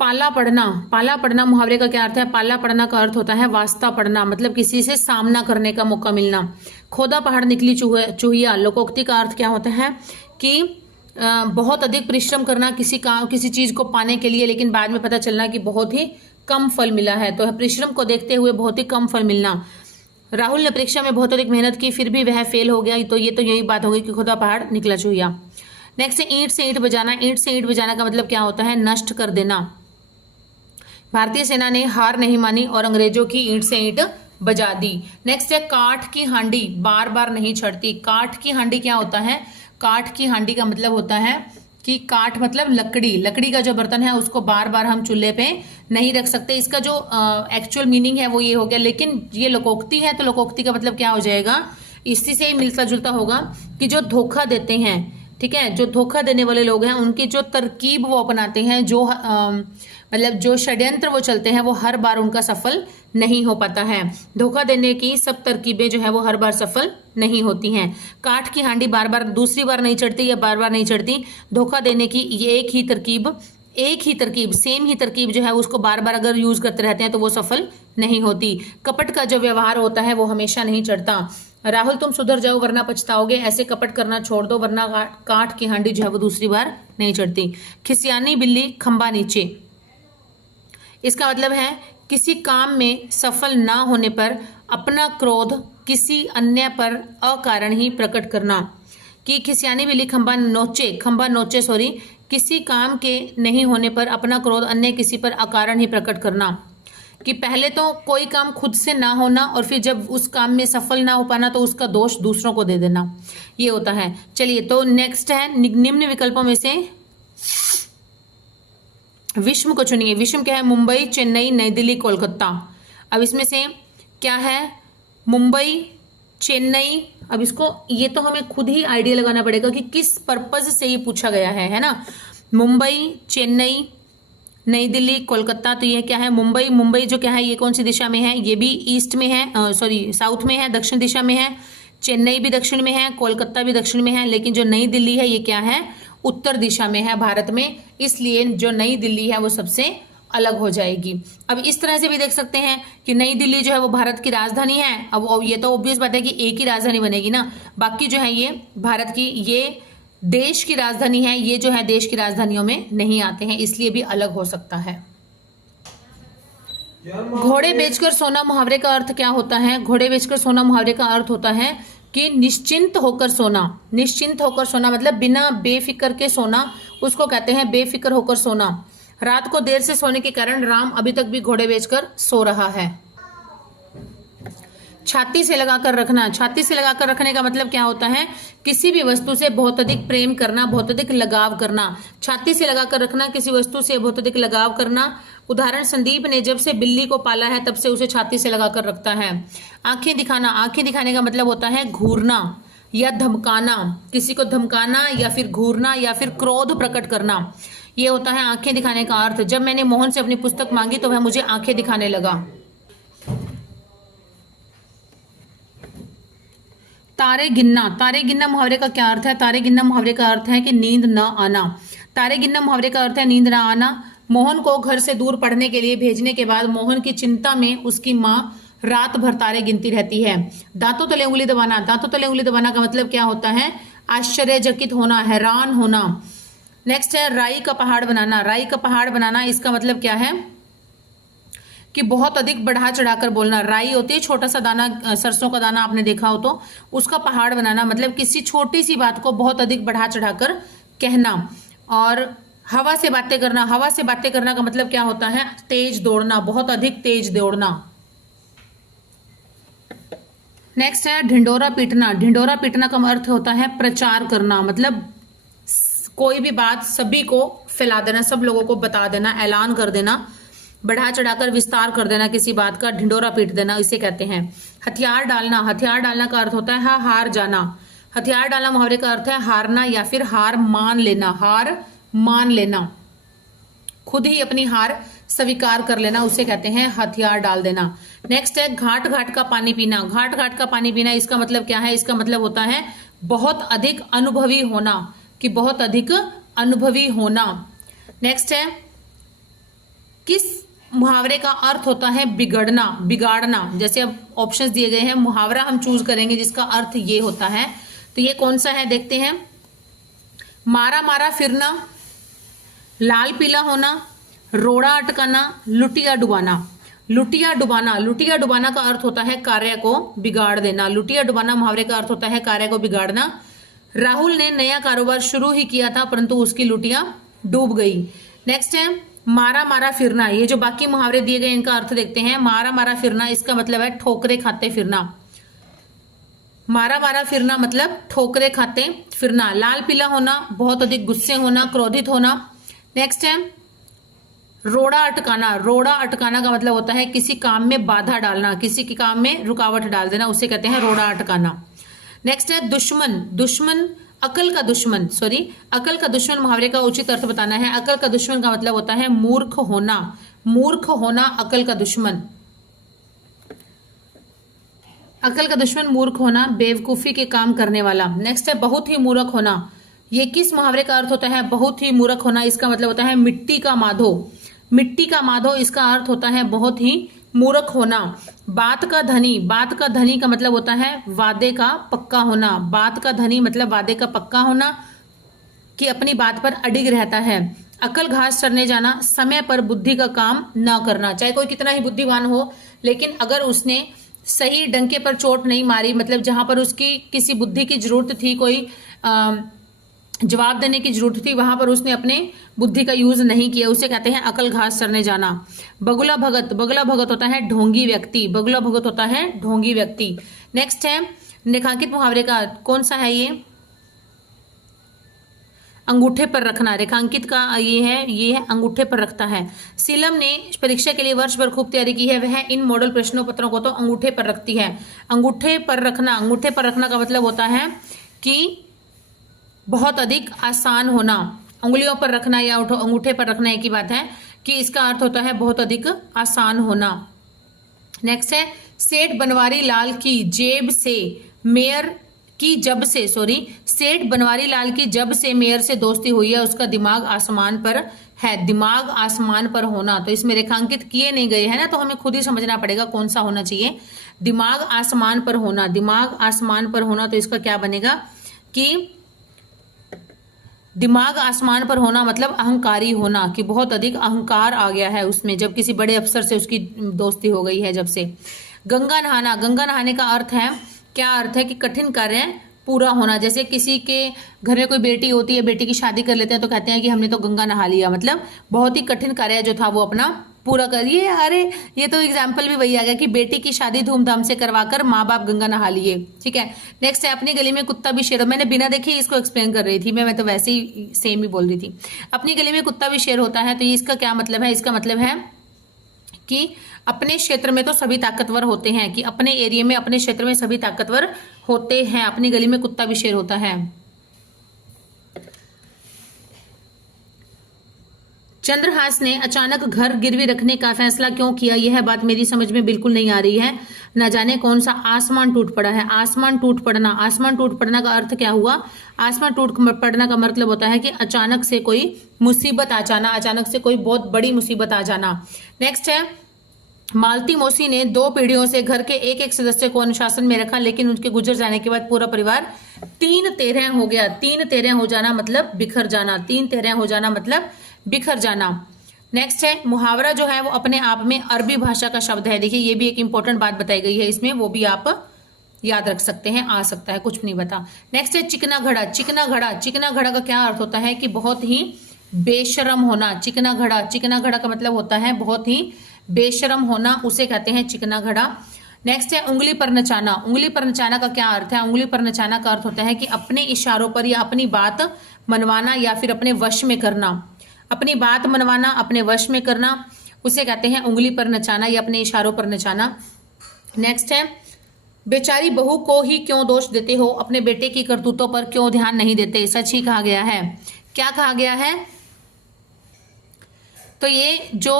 पाला पड़ना। पाला पड़ना मुहावरे का क्या अर्थ है? पाला पड़ना का अर्थ होता है वास्ता पड़ना, मतलब किसी से सामना करने का मौका मिलना। खोदा पहाड़ निकली चूहिया। लोकोक्ति का अर्थ क्या होता है कि बहुत अधिक परिश्रम करना किसी चीज को पाने के लिए, लेकिन बाद में पता चलना कि बहुत ही कम फल मिला है, तो परिश्रम को देखते हुए बहुत ही कम फल मिलना। राहुल ने परीक्षा में बहुत अधिक मेहनत की फिर भी वह फेल हो गया, तो ये तो यही बात हो गई कि खोदा पहाड़ निकला चूहिया। नेक्स्ट है ईंट से ईंट बजाना। ईंट से ईंट बजाना का मतलब क्या होता है? नष्ट कर देना। भारतीय सेना ने हार नहीं मानी और अंग्रेजों की ईंट से ईंट बजा दी। नेक्स्ट है काठ की हांडी बार बार नहीं छड़ती। काठ की हांडी क्या होता है? काठ की हांडी का मतलब होता है कि काठ मतलब लकड़ी, लकड़ी का जो बर्तन है उसको बार बार हम चूल्हे पे नहीं रख सकते। इसका जो एक्चुअल मीनिंग है वो ये हो गया, लेकिन ये लोकोक्ति है तो लोकोक्ति का मतलब क्या हो जाएगा? इसी से ही मिलता जुलता होगा कि जो धोखा देते हैं, ठीक है, जो धोखा देने वाले लोग हैं उनकी जो तरकीब वो अपनाते हैं, जो मतलब जो षड्यंत्र वो चलते हैं वो हर बार उनका सफल नहीं हो पाता है। धोखा देने की सब तरकीबें जो है वो हर बार सफल नहीं होती हैं। काठ की हांडी बार बार दूसरी बार नहीं चढ़ती या बार बार नहीं चढ़ती। धोखा देने की ये एक ही तरकीब सेम ही तरकीब जो है उसको बार बार अगर यूज करते रहते हैं तो वो सफल नहीं होती। कपट का जो व्यवहार होता है वो हमेशा नहीं चढ़ता। राहुल तुम सुधर जाओ वरना पछताओगे। ऐसे कपट करना छोड़ दो वरना काठ की हांडी जो है वो दूसरी बार नहीं चढ़ती। खिसियानी बिल्ली खंबा नीचे। इसका मतलब है किसी काम में सफल ना होने पर अपना क्रोध किसी अन्य पर अकारण ही प्रकट करना। कि खिसियानी बिल्ली खंबा नोचे किसी काम के नहीं होने पर अपना क्रोध अन्य किसी पर अकारण ही प्रकट करना। कि पहले तो कोई काम खुद से ना होना और फिर जब उस काम में सफल ना हो पाना तो उसका दोष दूसरों को दे देना, ये होता है। चलिए तो नेक्स्ट है निम्न विकल्पों में से विषम को चुनिए। विषम क्या है? मुंबई, चेन्नई, नई दिल्ली, कोलकाता। अब इसमें से क्या है? मुंबई, चेन्नई। अब इसको ये तो हमें खुद ही आइडिया लगाना पड़ेगा कि किस पर्पज से ये पूछा गया है ना। मुंबई, चेन्नई, नई दिल्ली, कोलकाता। तो ये क्या है? मुंबई जो क्या है ये कौन सी दिशा में है? ये भी ईस्ट में है, साउथ में है, दक्षिण दिशा में है। चेन्नई भी दक्षिण में है, कोलकाता भी दक्षिण में है, लेकिन जो नई दिल्ली है ये क्या है? उत्तर दिशा में है भारत में, इसलिए जो नई दिल्ली है वो सबसे अलग हो जाएगी। अब इस तरह से भी देख सकते हैं कि नई दिल्ली जो है वो भारत की राजधानी है। अब ये तो ऑब्वियस बात है कि एक ही राजधानी बनेगी ना, बाकी जो है ये भारत की, ये देश की राजधानी है, ये जो है देश की राजधानियों में नहीं आते हैं, इसलिए भी अलग हो सकता है। घोड़े बेचकर सोना मुहावरे का अर्थ क्या होता है? घोड़े बेचकर सोना मुहावरे का अर्थ होता है कि निश्चिंत होकर सोना। निश्चिंत होकर सोना मतलब बिना बेफिक्र के सोना, उसको कहते हैं बेफिक्र होकर सोना। रात को देर से सोने के कारण राम अभी तक भी घोड़े बेचकर सो रहा है। छाती से लगाकर रखना। छाती से लगाकर रखने का मतलब क्या होता है? किसी भी वस्तु से बहुत अधिक प्रेम करना, बहुत अधिक लगाव करना। छाती से लगाकर रखना, किसी वस्तु से बहुत अधिक लगाव करना। उदाहरण, संदीप ने जब से बिल्ली को पाला है तब से उसे छाती से लगाकर रखता है। आंखें दिखाना। आंखें दिखाने का मतलब होता है घूरना। या धमकाना, किसी को धमकाना या फिर घूरना या फिर क्रोध प्रकट करना, ये होता है आंखें दिखाने का अर्थ। जब मैंने मोहन से अपनी पुस्तक मांगी तो वह मुझे आंखें दिखाने लगा। तारे गिनना, तारे गिनना मुहावरे का क्या अर्थ है? तारे गिनना मुहावरे का अर्थ है कि नींद न आना। तारे गिनना मुहावरे का अर्थ है नींद न आना। मोहन को घर से दूर पढ़ने के लिए भेजने के बाद मोहन की चिंता में उसकी माँ रात भर तारे गिनती रहती है। दांतों तले उंगली दबाना, दांतों तले उंगली दबाना का मतलब क्या होता है? आश्चर्यचकित होना, हैरान होना। नेक्स्ट है राई का पहाड़ बनाना। राई का पहाड़ बनाना, इसका मतलब क्या है कि बहुत अधिक बढ़ा चढ़ाकर बोलना। राई होती है छोटा सा दाना, सरसों का दाना आपने देखा हो तो, उसका पहाड़ बनाना मतलब किसी छोटी सी बात को बहुत अधिक बढ़ा चढ़ाकर कहना। और हवा से बातें करना, हवा से बातें करना का मतलब क्या होता है? तेज दौड़ना, बहुत अधिक तेज दौड़ना। नेक्स्ट है ढिंडोरा पीटना। ढिंडोरा पीटना का अर्थ होता है प्रचार करना, मतलब कोई भी बात सभी को फैला देना, सब लोगों को बता देना, ऐलान कर देना, बढ़ा चढ़ाकर विस्तार कर देना किसी बात का, ढिंडोरा पीट देना, इसे कहते हैं। हथियार डालना, हथियार डालना का अर्थ होता है हार जाना। हथियार डालना मुहावरे का अर्थ है हारना या फिर हार मान लेना, हार मान लेना, खुद ही अपनी हार स्वीकार कर लेना, उसे कहते हैं हथियार डाल देना। नेक्स्ट है घाट घाट का पानी पीना। घाट घाट का पानी पीना, इसका मतलब क्या है? इसका मतलब होता है बहुत अधिक अनुभवी होना, कि बहुत अधिक अनुभवी होना। नेक्स्ट है किस मुहावरे का अर्थ होता है बिगड़ना, बिगाड़ना। जैसे अब ऑप्शंस दिए गए हैं, मुहावरा हम चूज करेंगे जिसका अर्थ ये होता है, तो ये कौन सा है देखते हैं। मारा मारा फिरना, लाल पीला होना, रोड़ा अटकाना, लुटिया डुबाना। लुटिया डुबाना, लुटिया डुबाना का अर्थ होता है कार्य को बिगाड़ देना। लुटिया डुबाना मुहावरे का अर्थ होता है कार्य को बिगाड़ना। राहुल ने नया कारोबार शुरू ही किया था परंतु उसकी लुटिया डूब गई। नेक्स्ट है मारा मारा फिरना। ये जो बाकी मुहावरे दिए गए इनका अर्थ देखते हैं। मारा मारा फिरना, इसका मतलब है ठोकरे खाते फिरना। मारा मारा फिरना मतलब ठोकरे खाते फिरना। लाल पीला होना, बहुत अधिक गुस्से होना, क्रोधित होना। नेक्स्ट है रोड़ा अटकाना। रोड़ा अटकाना का मतलब होता है किसी काम में बाधा डालना, किसी के काम में रुकावट डाल देना, उसे कहते हैं रोड़ा अटकाना। नेक्स्ट है दुश्मन। दुश्मन अकल का दुश्मन, सॉरी अकल का दुश्मन मुहावरे का उचित अर्थ बताना है। अकल का दुश्मन का मतलब होता है मूर्ख होना, मूर्ख होना अकल का दुश्मन। अकल का दुश्मन मूर्ख होना, बेवकूफी के काम करने वाला। नेक्स्ट है बहुत ही मूर्ख होना। ये किस मुहावरे का अर्थ होता है? बहुत ही मूर्ख होना, इसका मतलब होता है मिट्टी का माधो। मिट्टी का माधो, इसका अर्थ होता है बहुत ही मूर्ख होना। बात का धनी। बात का धनी का मतलब होता है वादे का पक्का होना। बात का धनी मतलब वादे का पक्का होना, कि अपनी बात पर अडिग रहता है। अकल घास चरने जाना, समय पर बुद्धि का काम न करना। चाहे कोई कितना ही बुद्धिमान हो, लेकिन अगर उसने सही डंके पर चोट नहीं मारी, मतलब जहां पर उसकी किसी बुद्धि की जरूरत थी, कोई जवाब देने की जरूरत थी, वहां पर उसने अपने बुद्धि का यूज नहीं किया, उसे कहते हैं अकल घास चरने जाना। बगुला भगत। बगुला भगत होता है ढोंगी व्यक्ति। बगुला भगत होता है ढोंगी व्यक्ति। नेक्स्ट है रेखांकित मुहावरे का कौन सा है? ये अंगूठे पर रखना। रेखांकित का ये है अंगूठे पर रखता है। सीलम ने परीक्षा के लिए वर्ष भर खूब तैयारी की है, वह इन मॉडल प्रश्नों पत्रों को तो अंगूठे पर रखती है। अंगूठे पर रखना, अंगूठे पर रखना का मतलब होता है कि बहुत अधिक आसान होना। उंगलियों पर रखना या अंगूठे पर रखना एक ही बात है, कि इसका अर्थ होता है बहुत अधिक आसान होना। नेक्स्ट है सेठ बनवारी लाल की जेब से मेयर की जब से, सेठ बनवारी लाल की जब से मेयर से दोस्ती हुई है उसका दिमाग आसमान पर है। दिमाग आसमान पर होना, तो इसमें रेखांकित किए नहीं गए हैं ना, तो हमें खुद ही समझना पड़ेगा कौन सा होना चाहिए। दिमाग आसमान पर होना, दिमाग आसमान पर होना, तो इसका क्या बनेगा कि दिमाग आसमान पर होना मतलब अहंकारी होना, कि बहुत अधिक अहंकार आ गया है उसमें, जब किसी बड़े अफसर से उसकी दोस्ती हो गई है जब से। गंगा नहाना। गंगा नहाने का अर्थ है, क्या अर्थ है कि कठिन कार्य पूरा होना। जैसे किसी के घर में कोई बेटी होती है, बेटी की शादी कर लेते हैं तो कहते हैं कि हमने तो गंगा नहा लिया, मतलब बहुत ही कठिन कार्य जो था वो अपना पूरा करिए। अरे ये तो एग्जाम्पल भी वही आ गया कि बेटी की शादी धूमधाम से करवाकर माँ बाप गंगा नहा लिए। ठीक है। नेक्स्ट है अपनी गली में कुत्ता भी शेर। मैंने बिना देखे इसको एक्सप्लेन कर रही थी मैं तो वैसे ही सेम ही बोल रही थी। अपनी गली में कुत्ता भी शेर होता है, तो ये इसका क्या मतलब है? इसका मतलब है कि अपने क्षेत्र में तो सभी ताकतवर होते हैं, कि अपने एरिया में अपने क्षेत्र में सभी ताकतवर होते हैं, अपनी गली में कुत्ता भी शेर होता है। चंद्रहास ने अचानक घर गिरवी रखने का फैसला क्यों किया? यह बात मेरी समझ में बिल्कुल नहीं आ रही है। न जाने कौन सा आसमान टूट पड़ा है। आसमान टूट पड़ना, आसमान टूट पड़ना का अर्थ क्या हुआ? आसमान टूट पड़ना का मतलब होता है कि अचानक से कोई मुसीबत आ जाना, अचानक से कोई बहुत बड़ी मुसीबत आ जाना। नेक्स्ट है, मालती मौसी ने 2 पीढ़ियों से घर के एक एक सदस्य को अनुशासन में रखा, लेकिन उनके गुजर जाने के बाद पूरा परिवार 3 हो गया। 3 हो जाना मतलब बिखर जाना। 3 हो जाना मतलब बिखर जाना। नेक्स्ट है, मुहावरा जो है वो अपने आप में अरबी भाषा का शब्द है। देखिए ये भी एक इंपॉर्टेंट बात बताई गई है इसमें, वो भी आप याद रख सकते हैं, आ सकता है, कुछ नहीं बता। नेक्स्ट है चिकना घड़ा। चिकना घड़ा, चिकना घड़ा का क्या अर्थ होता है कि बहुत ही बेशरम होना। चिकना घड़ा, चिकना घड़ा का मतलब होता है बहुत ही बेशरम होना, उसे कहते हैं चिकना घड़ा। नेक्स्ट है उंगली पर नचाना। उंगली पर नचाना का क्या अर्थ है? उंगली पर नचाना का अर्थ होता है कि अपने इशारों पर या अपनी बात मनवाना या फिर अपने वश में करना। अपनी बात मनवाना, अपने वश में करना, उसे कहते हैं उंगली पर नचाना या अपने इशारों पर नचाना। नेक्स्ट है, बेचारी बहू को ही क्यों दोष देते हो? अपने बेटे की करतूतों पर क्यों ध्यान नहीं देते? सच ही कहा गया है। क्या कहा गया है? तो ये जो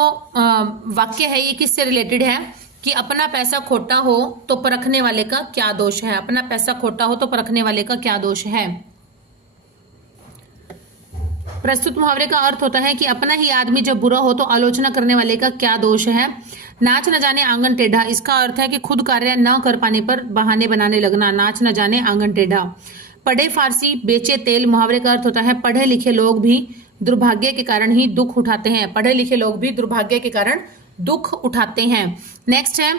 वाक्य है ये किससे रिलेटेड है कि अपना पैसा खोटा हो तो परखने वाले का क्या दोष है। अपना पैसा खोटा हो तो परखने वाले का क्या दोष है। प्रस्तुत मुहावरे का अर्थ होता है कि अपना ही आदमी जब बुरा हो तो आलोचना करने वाले का क्या दोष है। नाच न जाने आंगन टेढ़ा, इसका अर्थ है कि खुद कार्य न कर पाने पर बहाने बनाने लगना। नाच न जाने आंगन टेढ़ा। पढ़े फारसी बेचे तेल, मुहावरे का अर्थ होता है पढ़े लिखे लोग भी दुर्भाग्य के कारण ही दुख उठाते हैं। पढ़े लिखे लोग भी दुर्भाग्य के कारण दुख उठाते हैं। नेक्स्ट है,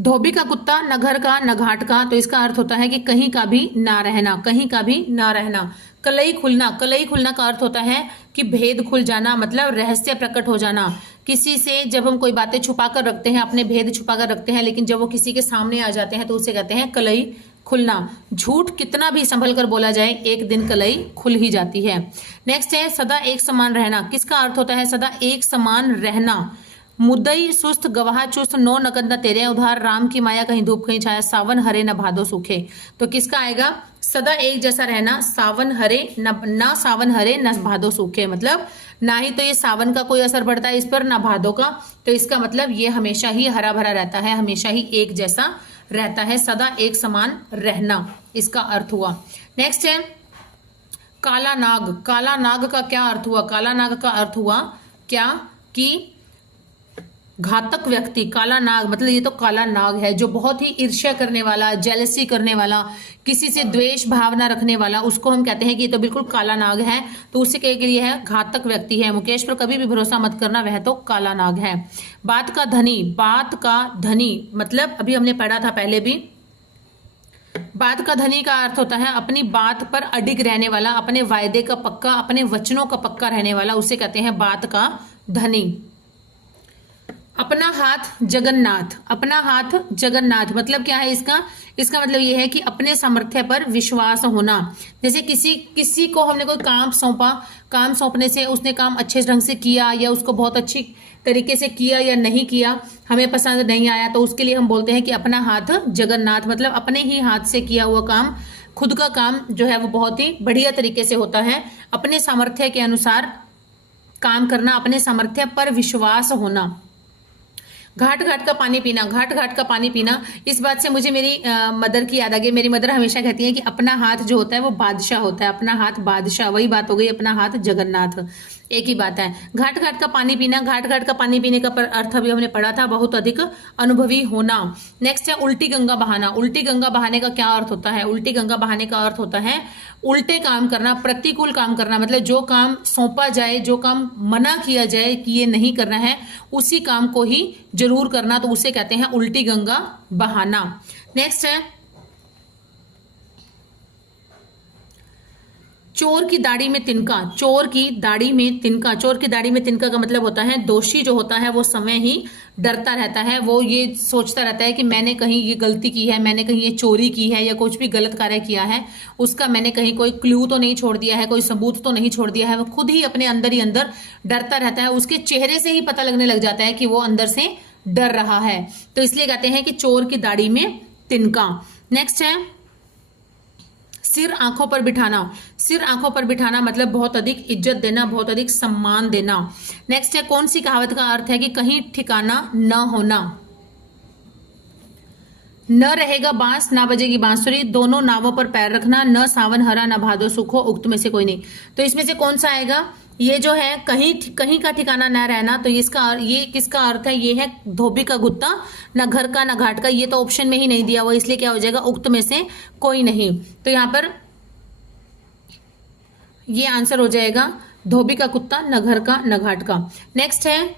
धोबी का कुत्ता न घर का न घाट का, तो इसका अर्थ होता है कि कहीं का भी ना रहना, कहीं का भी ना रहना। कलई खुलना, कलई खुलना का अर्थ होता है कि भेद खुल जाना, मतलब रहस्य प्रकट हो जाना। किसी से जब हम कोई बातें छुपा कर रखते हैं, अपने भेद छुपा कर रखते हैं, लेकिन जब वो किसी के सामने आ जाते हैं तो उसे कहते हैं कलई खुलना। झूठ कितना भी संभल कर बोला जाए, एक दिन कलई खुल ही जाती है। नेक्स्ट है, सदा एक समान रहना। किसका अर्थ होता है सदा एक समान रहना? मुद्दई सुस्त गवाह चुस्त, नो नकद न तेरे उधार, राम की माया कहीं धूप कहीं छाया, सावन हरे न भादो सूखे। तो किसका आएगा? सदा एक जैसा रहना, सावन हरे न सावन हरे न भादो सूखे, मतलब ना ही तो ये सावन का कोई असर पड़ता है इस पर, ना भादो का। तो इसका मतलब ये हमेशा ही हरा भरा रहता है, हमेशा ही एक जैसा रहता है, सदा एक समान रहना, इसका अर्थ हुआ। नेक्स्ट है काला नाग। काला नाग का क्या अर्थ हुआ? काला नाग का अर्थ हुआ क्या कि घातक व्यक्ति। काला नाग मतलब ये तो काला नाग है जो बहुत ही ईर्ष्या करने वाला, जेलसी करने वाला, किसी से द्वेष भावना रखने वाला, उसको हम कहते हैं कि ये तो बिल्कुल काला नाग है। तो उससे के लिए है घातक व्यक्ति है। मुकेश पर कभी भी भरोसा मत करना, वह तो काला नाग है। बात का धनी। बात का धनी मतलब अभी हमने पढ़ा था पहले भी, बात का धनी का अर्थ होता है अपनी बात पर अडिग रहने वाला, अपने वायदे का पक्का, अपने वचनों का पक्का रहने वाला, उसे कहते हैं बात का धनी। अपना हाथ जगन्नाथ। अपना हाथ जगन्नाथ मतलब क्या है इसका? इसका मतलब ये है कि अपने सामर्थ्य पर विश्वास होना। जैसे किसी को हमने कोई काम सौंपा, काम सौंपने से उसने काम अच्छे ढंग से किया या उसको बहुत अच्छी तरीके से किया या नहीं किया, हमें पसंद नहीं आया, तो उसके लिए हम बोलते हैं कि अपना हाथ जगन्नाथ, मतलब अपने ही हाथ से किया हुआ काम, खुद का काम जो है वो बहुत ही बढ़िया तरीके से होता है। अपने सामर्थ्य के अनुसार काम करना, अपने सामर्थ्य पर विश्वास होना। घाट घाट का पानी पीना। घाट घाट का पानी पीना, इस बात से मुझे मेरी मदर की याद आ गई। मेरी मदर हमेशा कहती है कि अपना हाथ जो होता है वो बादशाह होता है, अपना हाथ बादशाह, वही बात हो गई, अपना हाथ जगन्नाथ, एक ही बात है। घाट घाट का पानी पीना। घाट घाट का पानी पीने का अर्थ अभी हमने पढ़ा था, बहुत अधिक अनुभवी होना। नेक्स्ट है उल्टी गंगा बहाना। उल्टी गंगा बहाने का क्या अर्थ होता है? उल्टी गंगा बहाने का अर्थ होता है उल्टे काम करना, प्रतिकूल काम करना, मतलब जो काम सौंपा जाए, जो काम मना किया जाए कि ये नहीं करना है, उसी काम को ही जरूर करना, तो उसे कहते हैं उल्टी गंगा बहाना। नेक्स्ट है चोर की दाढ़ी में तिनका। चोर की दाढ़ी में तिनका। चोर की दाढ़ी में तिनका का मतलब होता है दोषी जो होता है वो समय ही डरता रहता है, वो ये सोचता रहता है कि मैंने कहीं ये गलती की है, मैंने कहीं ये चोरी की है या कुछ भी गलत कार्य किया है, उसका मैंने कहीं कोई क्लू तो नहीं छोड़ दिया है, कोई सबूत तो नहीं छोड़ दिया है। वो खुद ही अपने अंदर ही अंदर डरता रहता है, उसके चेहरे से ही पता लगने लग जाता है कि वो अंदर से डर रहा है, तो इसलिए कहते हैं कि चोर की दाढ़ी में तिनका। नेक्स्ट है सिर आंखों पर बिठाना। सिर आंखों पर बिठाना मतलब बहुत अधिक इज्जत देना, बहुत अधिक सम्मान देना। नेक्स्ट है कौन सी कहावत का अर्थ है कि कहीं ठिकाना न होना। न रहेगा बांस ना बजेगी बांसुरी, दोनों नावों पर पैर रखना, न सावन हरा न भादो सुखो, उक्त में से कोई नहीं। तो इसमें से कौन सा आएगा? ये जो है कहीं कहीं का ठिकाना न रहना, तो ये किसका अर्थ है? ये है धोबी का गुत्ता, ना घर का ना घाट का। ये तो ऑप्शन में ही नहीं दिया हुआ, इसलिए क्या हो जाएगा? उक्त में से कोई नहीं। तो यहां पर ये आंसर हो जाएगा धोबी का कुत्ता, न घर का न घाट का। नेक्स्ट है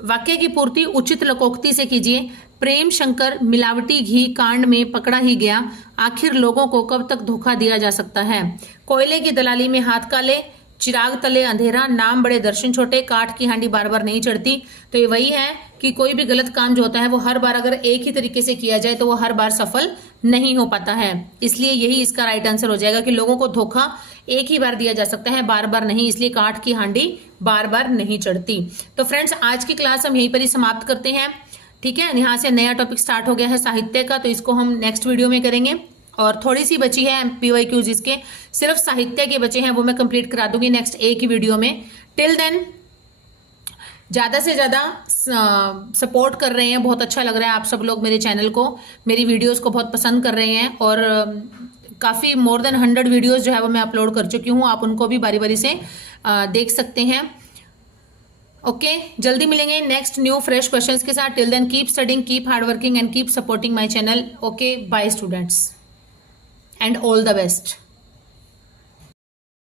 वाक्य की पूर्ति उचित लोकोक्ति से कीजिए। प्रेम शंकर मिलावटी घी कांड में पकड़ा ही गया, आखिर लोगों को कब तक धोखा दिया जा सकता है। कोयले की दलाली में हाथ काले, चिराग तले अंधेरा, नाम बड़े दर्शन छोटे, काठ की हांडी बार बार नहीं चढ़ती। तो ये वही है कि कोई भी गलत काम जो होता है वो हर बार अगर एक ही तरीके से किया जाए तो वो हर बार सफल नहीं हो पाता है। इसलिए यही इसका राइट आंसर हो जाएगा कि लोगों को धोखा एक ही बार दिया जा सकता है, बार बार नहीं। इसलिए काठ की हांडी बार बार नहीं चढ़ती। तो फ्रेंड्स आज की क्लास हम यहीं पर ही समाप्त करते हैं। ठीक है, यहाँ से नया टॉपिक स्टार्ट हो गया है साहित्य का, तो इसको हम नेक्स्ट वीडियो में करेंगे। और थोड़ी सी बची है PYQ जिसके सिर्फ साहित्य के बचे हैं, वो मैं कंप्लीट करा दूंगी नेक्स्ट एक ही वीडियो में। टिल देन ज़्यादा से ज़्यादा सपोर्ट कर रहे हैं, बहुत अच्छा लग रहा है आप सब लोग मेरे चैनल को, मेरी वीडियोस को बहुत पसंद कर रहे हैं। और काफ़ी मोर देन 100 वीडियोस जो है वो मैं अपलोड कर चुकी हूँ, आप उनको भी बारी बारी से देख सकते हैं। ओके, जल्दी मिलेंगे नेक्स्ट न्यू फ्रेश क्वेश्चंस के साथ। Till then keep studying, keep hard working and keep supporting my channel. Okay, bye students and all the best.